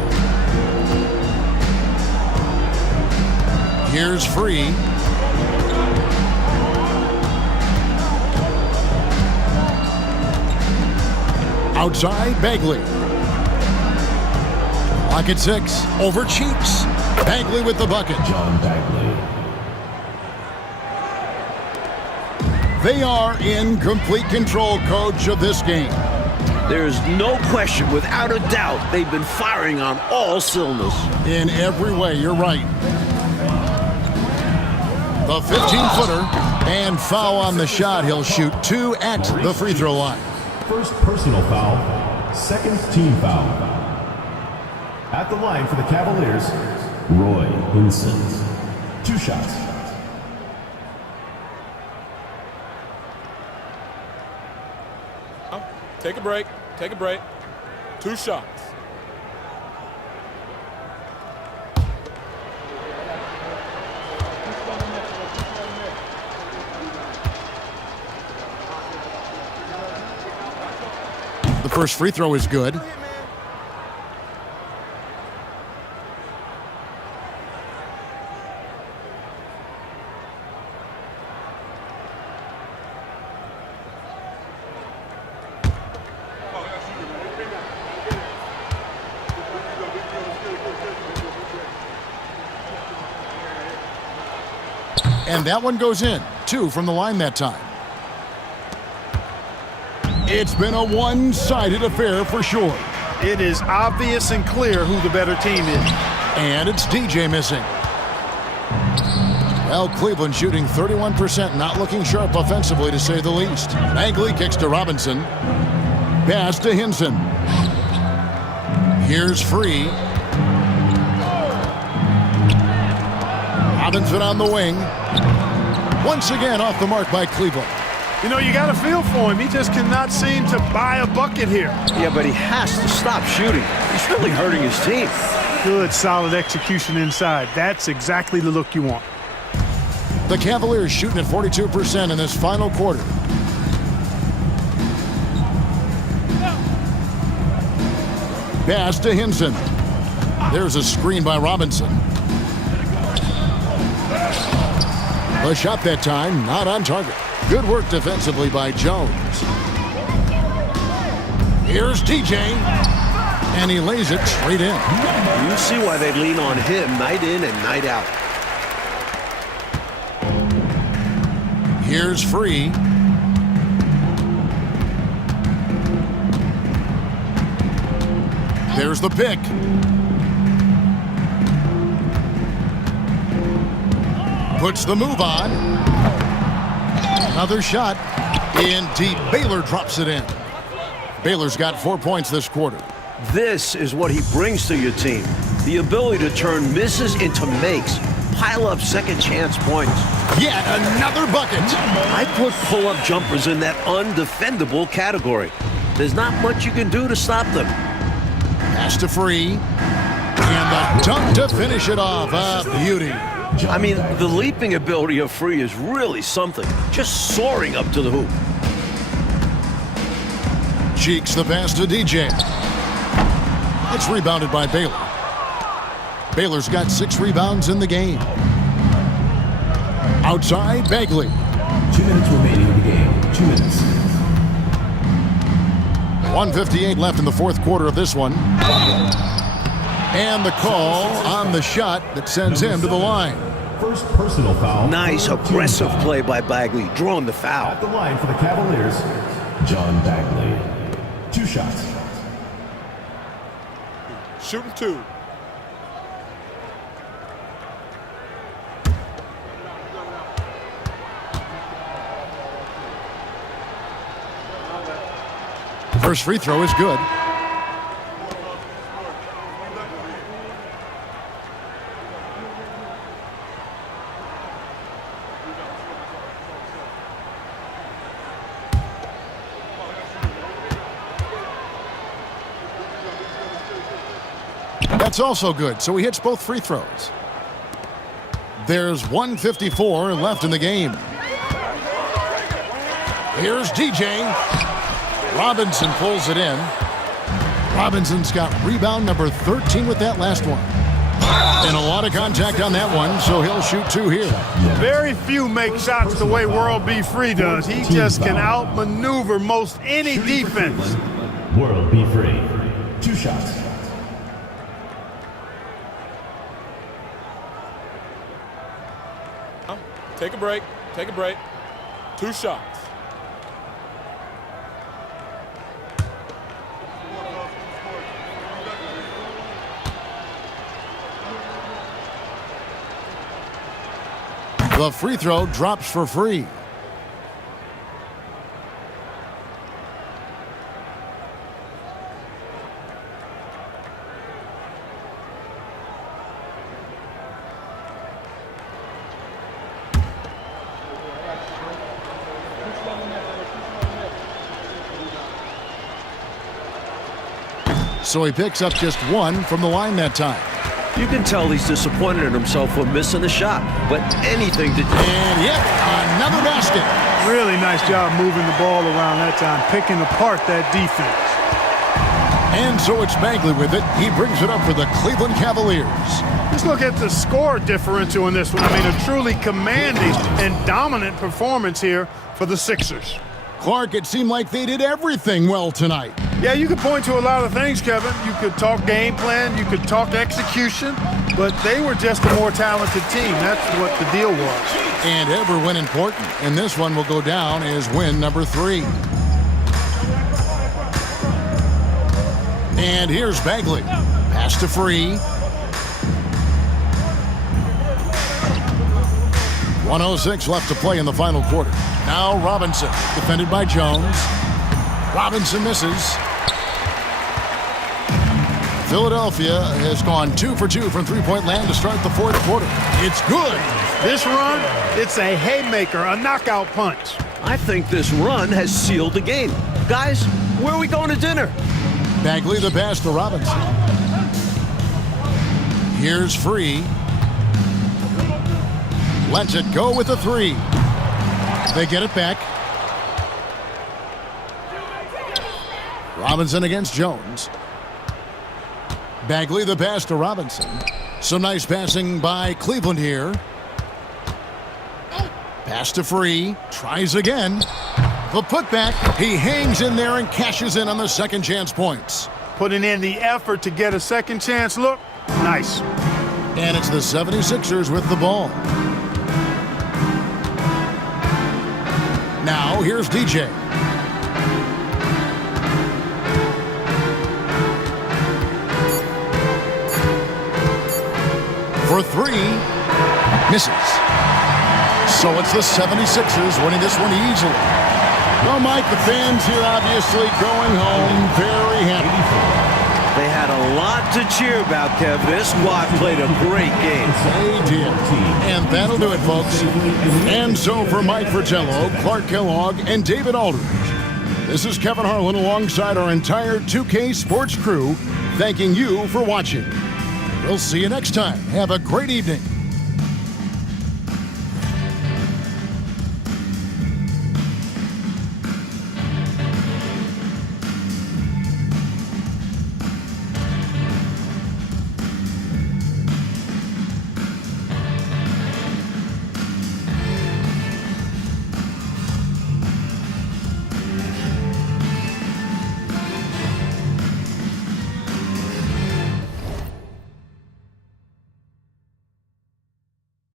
Here's Free. Outside, Bagley. Lock at 6. Over Cheeks. Bagley with the bucket. John Bagley. They are in complete control, coach, of this game. There's no question, without a doubt, they've been firing on all cylinders. In every way, you're right. The 15-footer and foul on the shot. He'll shoot 2 at the free throw line. First personal foul, second team foul. At the line for the Cavaliers, Roy Hinson. 2 shots. Take a break. Take a break. 2 shots. The first free throw is good. And that one goes in. 2 from the line that time. It's been a one-sided affair for sure. It is obvious and clear who the better team is. And it's DJ missing. Well, Cleveland shooting 31%, not looking sharp offensively to say the least. Bagley kicks to Robinson. Pass to Hinson. Here's Free. Robinson on the wing. Once again off the mark by Cleveland. You know, you got a feel for him. He just cannot seem to buy a bucket here. Yeah, but he has to stop shooting. He's really hurting his team. Good, solid execution inside. That's exactly the look you want. The Cavaliers shooting at 42% in this final quarter. Pass to Hinson. There's a screen by Robinson. The shot that time, not on target. Good work defensively by Jones. Here's DJ. And he lays it straight in. You see why they lean on him night in and night out. Here's Free. There's the pick. Puts the move on. Another shot. In deep. Baylor drops it in. Baylor's got 4 points this quarter. This is what he brings to your team. The ability to turn misses into makes. Pile up second chance points. Yet another bucket. I put pull-up jumpers in that undefendable category. There's not much you can do to stop them. Pass to Free. And the dunk to finish it off. A beauty. I mean, the leaping ability of Free is really something. Just soaring up to the hoop. Cheeks the pass to DJ. It's rebounded by Baylor. Baylor's got 6 rebounds in the game. Outside, Bagley. 2 minutes remaining in the game. 2 minutes. 1:58 left in the fourth quarter of this one. And the call on the shot that sends him to the line. First personal foul. Nice, for team aggressive foul. play by Bagley, drawing the foul. At the line for the Cavaliers, John Bagley. 2 shots. Shooting 2. First free throw is good. That's also good, so he hits both free throws. There's 1:54 left in the game. Here's DJ. Robinson pulls it in. Robinson's got rebound number 13 with that last one. And a lot of contact on that one, so he'll shoot 2 here. Very few make shots the way World B. Free does. He just can outmaneuver most any defense. World be free. 2 shots. Take a break. Take a break. 2 shots. The free throw drops for free. So he picks up just 1 from the line that time. You can tell he's disappointed in himself for missing the shot, but anything to... And yet, another basket. Really nice job moving the ball around that time, picking apart that defense. And so it's Bagley with it. He brings it up for the Cleveland Cavaliers. Just look at the score differential in this one. I mean, a truly commanding and dominant performance here for the Sixers. Clark, it seemed like they did everything well tonight. Yeah, you could point to a lot of things, Kevin. You could talk game plan, you could talk execution, but they were just a more talented team. That's what the deal was. And ever when important, and this one will go down as win number 3. And here's Bagley. Pass to Free. 1:06 left to play in the final quarter. Now Robinson, defended by Jones. Robinson misses. Philadelphia has gone 2 for 2 from three-point land to start the fourth quarter. It's good. This run, it's a haymaker, a knockout punch. I think this run has sealed the game. Guys, where are we going to dinner? Bagley the pass to Robinson. Here's Free. Lets it go with a 3. They get it back. Robinson against Jones. Bagley the pass to Robinson. Some nice passing by Cleveland here. Pass to Free. Tries again. The putback. He hangs in there and cashes in on the second chance points. Putting in the effort to get a second chance look. Nice. And it's the 76ers with the ball. Now here's DJ. For 3. Misses. So it's the 76ers winning this one easily. Well, Mike, the fans here obviously going home very happy. They had a lot to cheer about, Kev. This squad played a great game. They did. And that'll do it, folks. And so for Mike Fratello, Clark Kellogg, and David Aldridge, this is Kevin Harlan alongside our entire 2K Sports crew, thanking you for watching. We'll see you next time. Have a great evening.